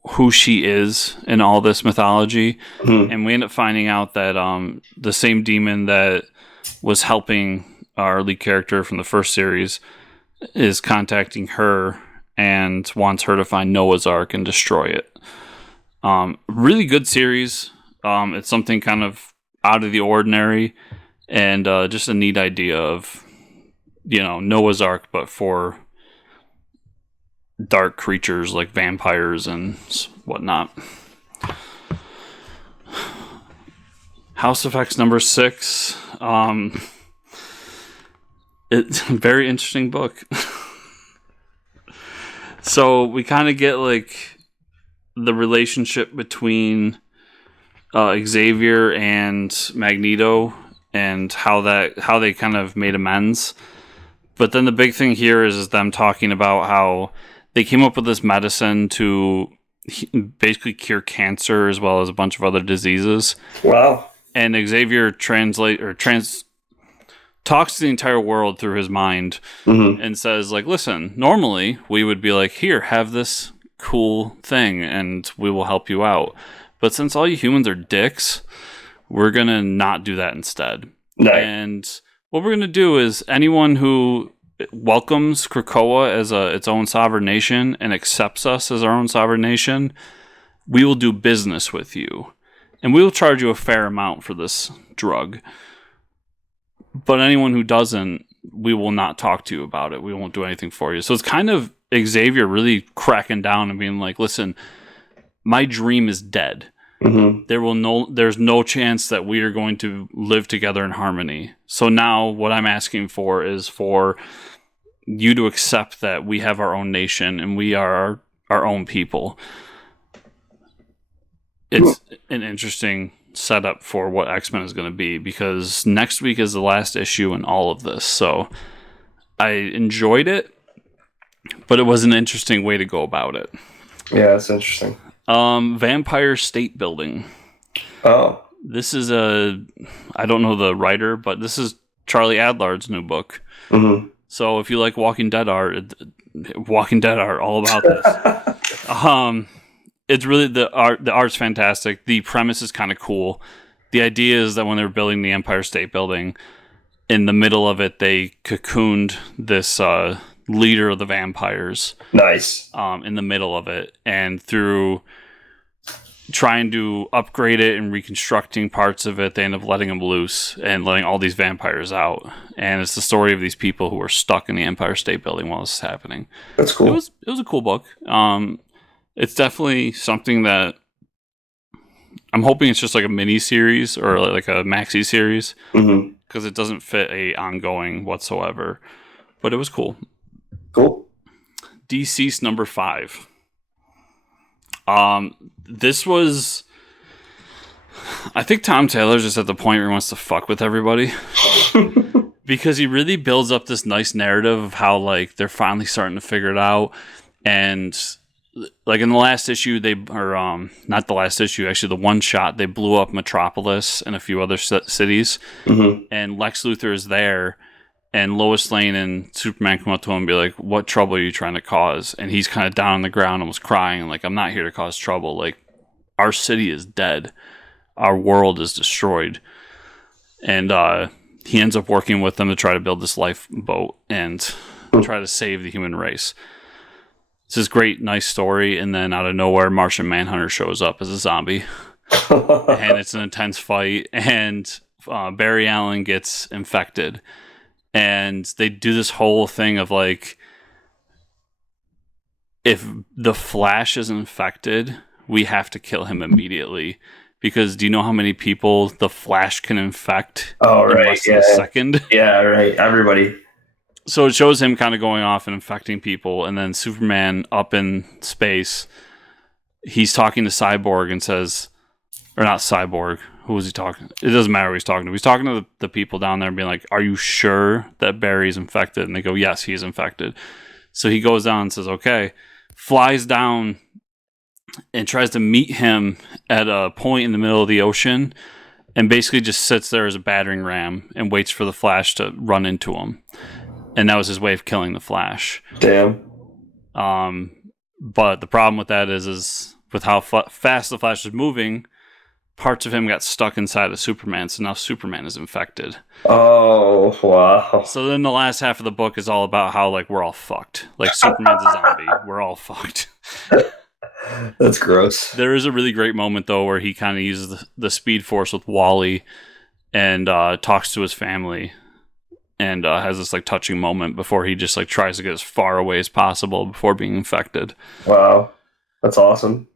who she is in all this mythology. And we end up finding out that the same demon that was helping our lead character from the first series is contacting her and wants her to find Noah's Ark and destroy it. Really good series. It's something kind of out of the ordinary, and just a neat idea of, Noah's Ark, but for dark creatures like vampires and whatnot. House of X #6. It's a very interesting book. So we kind of get like the relationship between Xavier and Magneto and how they kind of made amends. But then the big thing here is them talking about how they came up with this medicine to basically cure cancer as well as a bunch of other diseases. Wow. And Xavier talks to the entire world through his mind and says, like, listen, normally we would be like, here, have this cool thing and we will help you out. But since all you humans are dicks, we're going to not do that instead. Nice. And what we're going to do is anyone who welcomes Krakoa as its own sovereign nation and accepts us as our own sovereign nation, we will do business with you. And we will charge you a fair amount for this drug. But anyone who doesn't, we will not talk to you about it. We won't do anything for you. So it's kind of Xavier really cracking down and being like, listen, my dream is dead. There's no chance that we are going to live together in harmony. So now what I'm asking for is for you to accept that we have our own nation and we are our own people. It's an interesting setup for what X-Men is going to be, because next week is the last issue in all of this. So I enjoyed it, but it was an interesting way to go about it. Yeah, that's interesting. Vampire State Building. Oh. This is I don't know the writer, but this is Charlie Adlard's new book. So if you like Walking Dead art, all about this. It's really the art's fantastic. The premise is kind of cool. The idea is that when they were building the Empire State Building, in the middle of it, they cocooned this leader of the vampires. Nice. In the middle of it, and through trying to upgrade it and reconstructing parts of it, they end up letting him loose and letting all these vampires out. And it's the story of these people who are stuck in the Empire State Building while this is happening. That's cool. It was a cool book. It's definitely something that I'm hoping it's just like a mini series or like a maxi series, because it doesn't fit a ongoing whatsoever. But it was cool. Cool. Deceased number 5. This was, I think Tom Taylor's just at the point where he wants to fuck with everybody. Because he really builds up this nice narrative of how like they're finally starting to figure it out. And like in the last issue, not the last issue, actually the one shot, they blew up Metropolis and a few other cities. And Lex Luthor is there. And Lois Lane and Superman come up to him and be like, what trouble are you trying to cause? And he's kind of down on the ground and was crying. Like, I'm not here to cause trouble. Like, our city is dead. Our world is destroyed. And he ends up working with them to try to build this lifeboat and try to save the human race. It's this great, nice story. And then out of nowhere, Martian Manhunter shows up as a zombie. And it's an intense fight. And Barry Allen gets infected. And they do this whole thing of like, if the Flash is infected, we have to kill him immediately. Because do you know how many people the Flash can infect in less than a second? Yeah, right. Everybody. So it shows him kind of going off and infecting people. And then Superman up in space, he's talking to Cyborg and says, or not Cyborg. Who was he talking to? It doesn't matter who he's talking to. He's talking to the people down there and being like, are you sure that Barry's infected? And they go, yes, he's infected. So he goes down and says, okay, flies down and tries to meet him at a point in the middle of the ocean and basically just sits there as a battering ram and waits for the Flash to run into him. And that was his way of killing the Flash. Damn. But the problem with that is with how fast the Flash is moving, parts of him got stuck inside of Superman, so now Superman is infected. Oh, wow. So then the last half of the book is all about how, like, we're all fucked. Like, Superman's a zombie. We're all fucked. That's gross. There is a really great moment, though, where he kind of uses the Speed Force with Wally and talks to his family and has this, like, touching moment before he just, like, tries to get as far away as possible before being infected. Wow. That's awesome.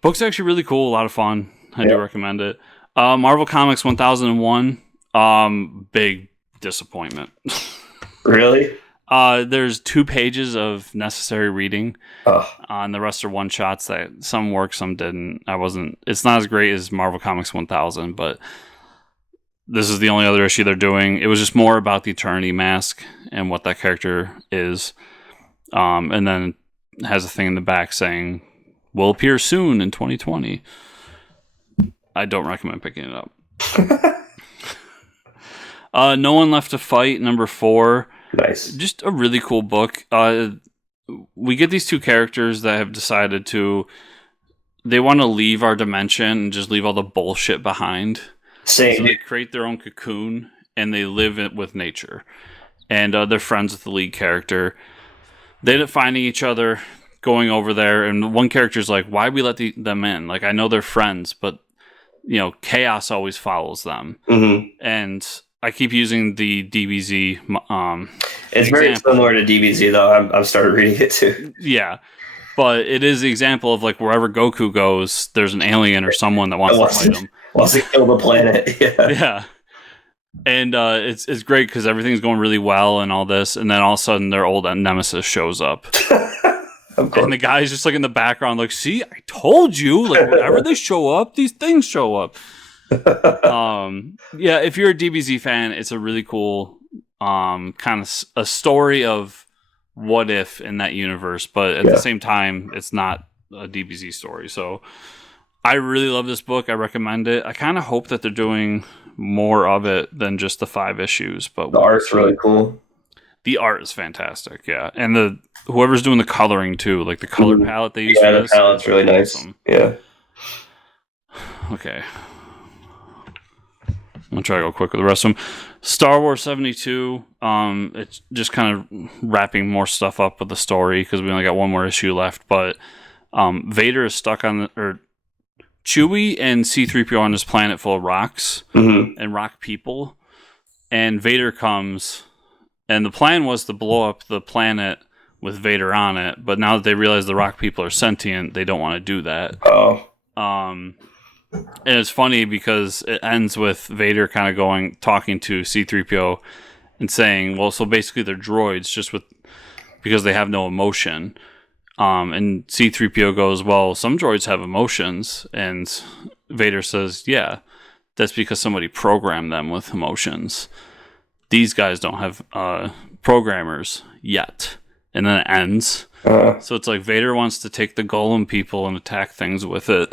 Book's actually really cool. A lot of fun. I do recommend it. Marvel Comics 1001. Big disappointment. Really? There's 2 pages of necessary reading. Oh, And the rest are one shots that some worked, some didn't. It's not as great as Marvel Comics 1000, but this is the only other issue they're doing. It was just more about the Eternity Mask and what that character is. And then it has a thing in the back saying, will appear soon in 2020. I don't recommend picking it up. No One Left to Fight, number 4. Nice. Just a really cool book. We get these 2 characters that have decided they want to leave our dimension and just leave all the bullshit behind. Same. So they create their own cocoon and they live it with nature. And they're friends with the lead character. They end up finding each other, going over there, and one character's like, why we let them in? Like, I know they're friends, but, chaos always follows them. Mm-hmm. And I keep using the DBZ It's very similar to DBZ, though. I'm started reading it, too. Yeah. But it is the example of, like, wherever Goku goes, there's an alien or someone that wants to fight him. Wants to kill the planet. Yeah. And it's great because everything's going really well and all this, and then all of a sudden their old nemesis shows up. And the guy's just like in the background, like, see, I told you, like, whenever they show up, these things show up. Yeah, if you're a DBZ fan, it's a really cool kind of a story of what if in that universe, but at the same time, it's not a DBZ story. So I really love this book. I recommend it. I kind of hope that they're doing more of it than just the 5 issues. But the art's really cool. The art is fantastic, yeah. And whoever's doing the coloring too, like the color palette they use for this. Yeah, the palette's really nice. Awesome. Yeah. Okay. I'm going to try to go quick with the rest of them. Star Wars 72, it's just kind of wrapping more stuff up with the story because we only got one more issue left. But Vader is stuck or Chewie and C-3PO on this planet full of rocks and rock people. And Vader comes, and the plan was to blow up the planet with Vader on it. But now that they realize the rock people are sentient, they don't want to do that. Oh. And it's funny because it ends with Vader kind of talking to C-3PO and saying, well, so basically they're droids because they have no emotion. And C-3PO goes, well, some droids have emotions. And Vader says, yeah, that's because somebody programmed them with emotions. These guys don't have programmers yet. And then it ends. So it's like Vader wants to take the Golem people and attack things with it.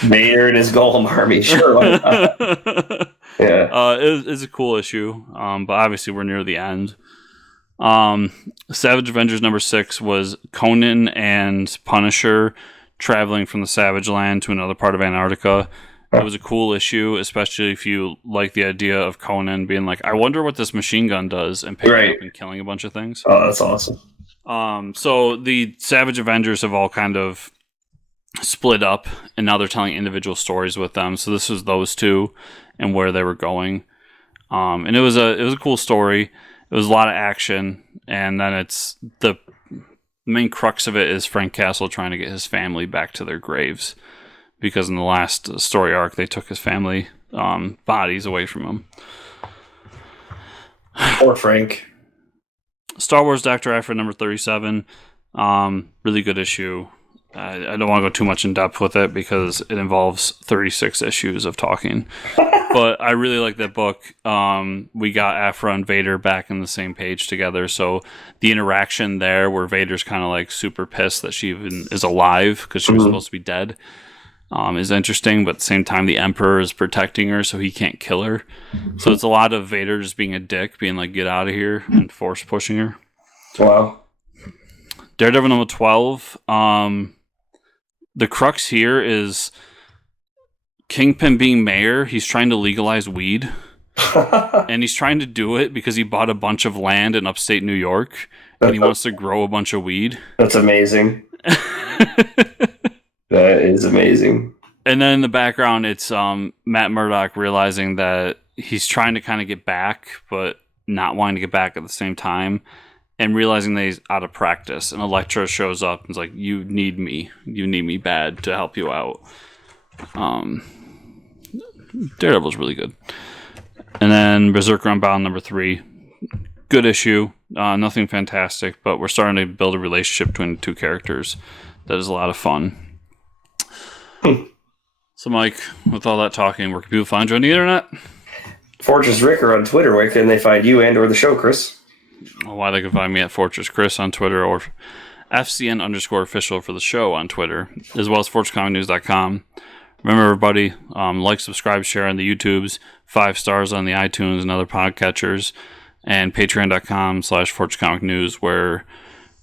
Vader and his Golem army, sure. Why not? Yeah. It's a cool issue, but obviously we're near the end. Savage Avengers number 6 was Conan and Punisher traveling from the Savage Land to another part of Antarctica. It was a cool issue, especially if you like the idea of Conan being like, I wonder what this machine gun does, and picking up and killing a bunch of things. Oh, that's awesome. So the Savage Avengers have all kind of split up, and now they're telling individual stories with them. So this was those 2 and where they were going. And it was a cool story. It was a lot of action, and then it's the main crux of it is Frank Castle trying to get his family back to their graves, because in the last story arc they took his family bodies away from him. Poor Frank. Star Wars Dr. Aphra number 37, really good issue. I don't want to go too much in depth with it because it involves 36 issues of talking. But I really like that book. We got Aphra and Vader back in the same page together. So the interaction there where Vader's kind of like super pissed that she even is alive because she was supposed to be dead is interesting. But at the same time, the Emperor is protecting her so he can't kill her. So it's a lot of Vader just being a dick, being like, get out of here, and force pushing her. Wow. Daredevil number 12. The crux here is Kingpin being mayor. He's trying to legalize weed. And he's trying to do it because he bought a bunch of land in upstate New York. And he wants to grow a bunch of weed. That's amazing. That is amazing. And then in the background, it's Matt Murdock realizing that he's trying to kind of get back, but not wanting to get back at the same time. And realizing that he's out of practice. And Elektra shows up and is like, you need me. You need me bad to help you out. Daredevil's really good. And then Berserker Unbound number 3. good issue. Nothing fantastic, but we're starting to build a relationship between the two characters. That is a lot of fun. So, Mike, with all that talking, where can people find you on the internet? Fortress Ricker on Twitter. Where can they find you and or the show, Chris? Why they can find me at Fortress Chris on Twitter or FCN_official for the show on Twitter, as well as FortressComicNews.com. Remember, everybody, like, subscribe, share on the YouTubes, 5 stars on the iTunes and other podcatchers, and Patreon.com/FortressComicNews, where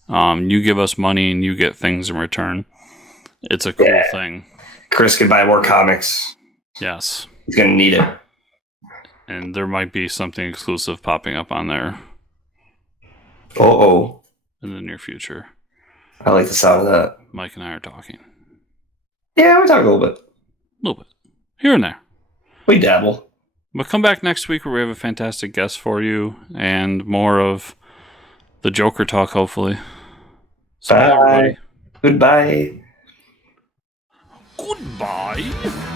you give us money and you get things in return. It's a cool thing. Chris can buy more comics. Yes. He's going to need it. And there might be something exclusive popping up on there. Uh-oh. In the near future. I like the sound of that. Mike and I are talking. Yeah, we're talking a little bit. A little bit. Here and there. We dabble. But come back next week where we have a fantastic guest for you and more of the Joker talk, hopefully. So, bye, everybody. Goodbye. Goodbye.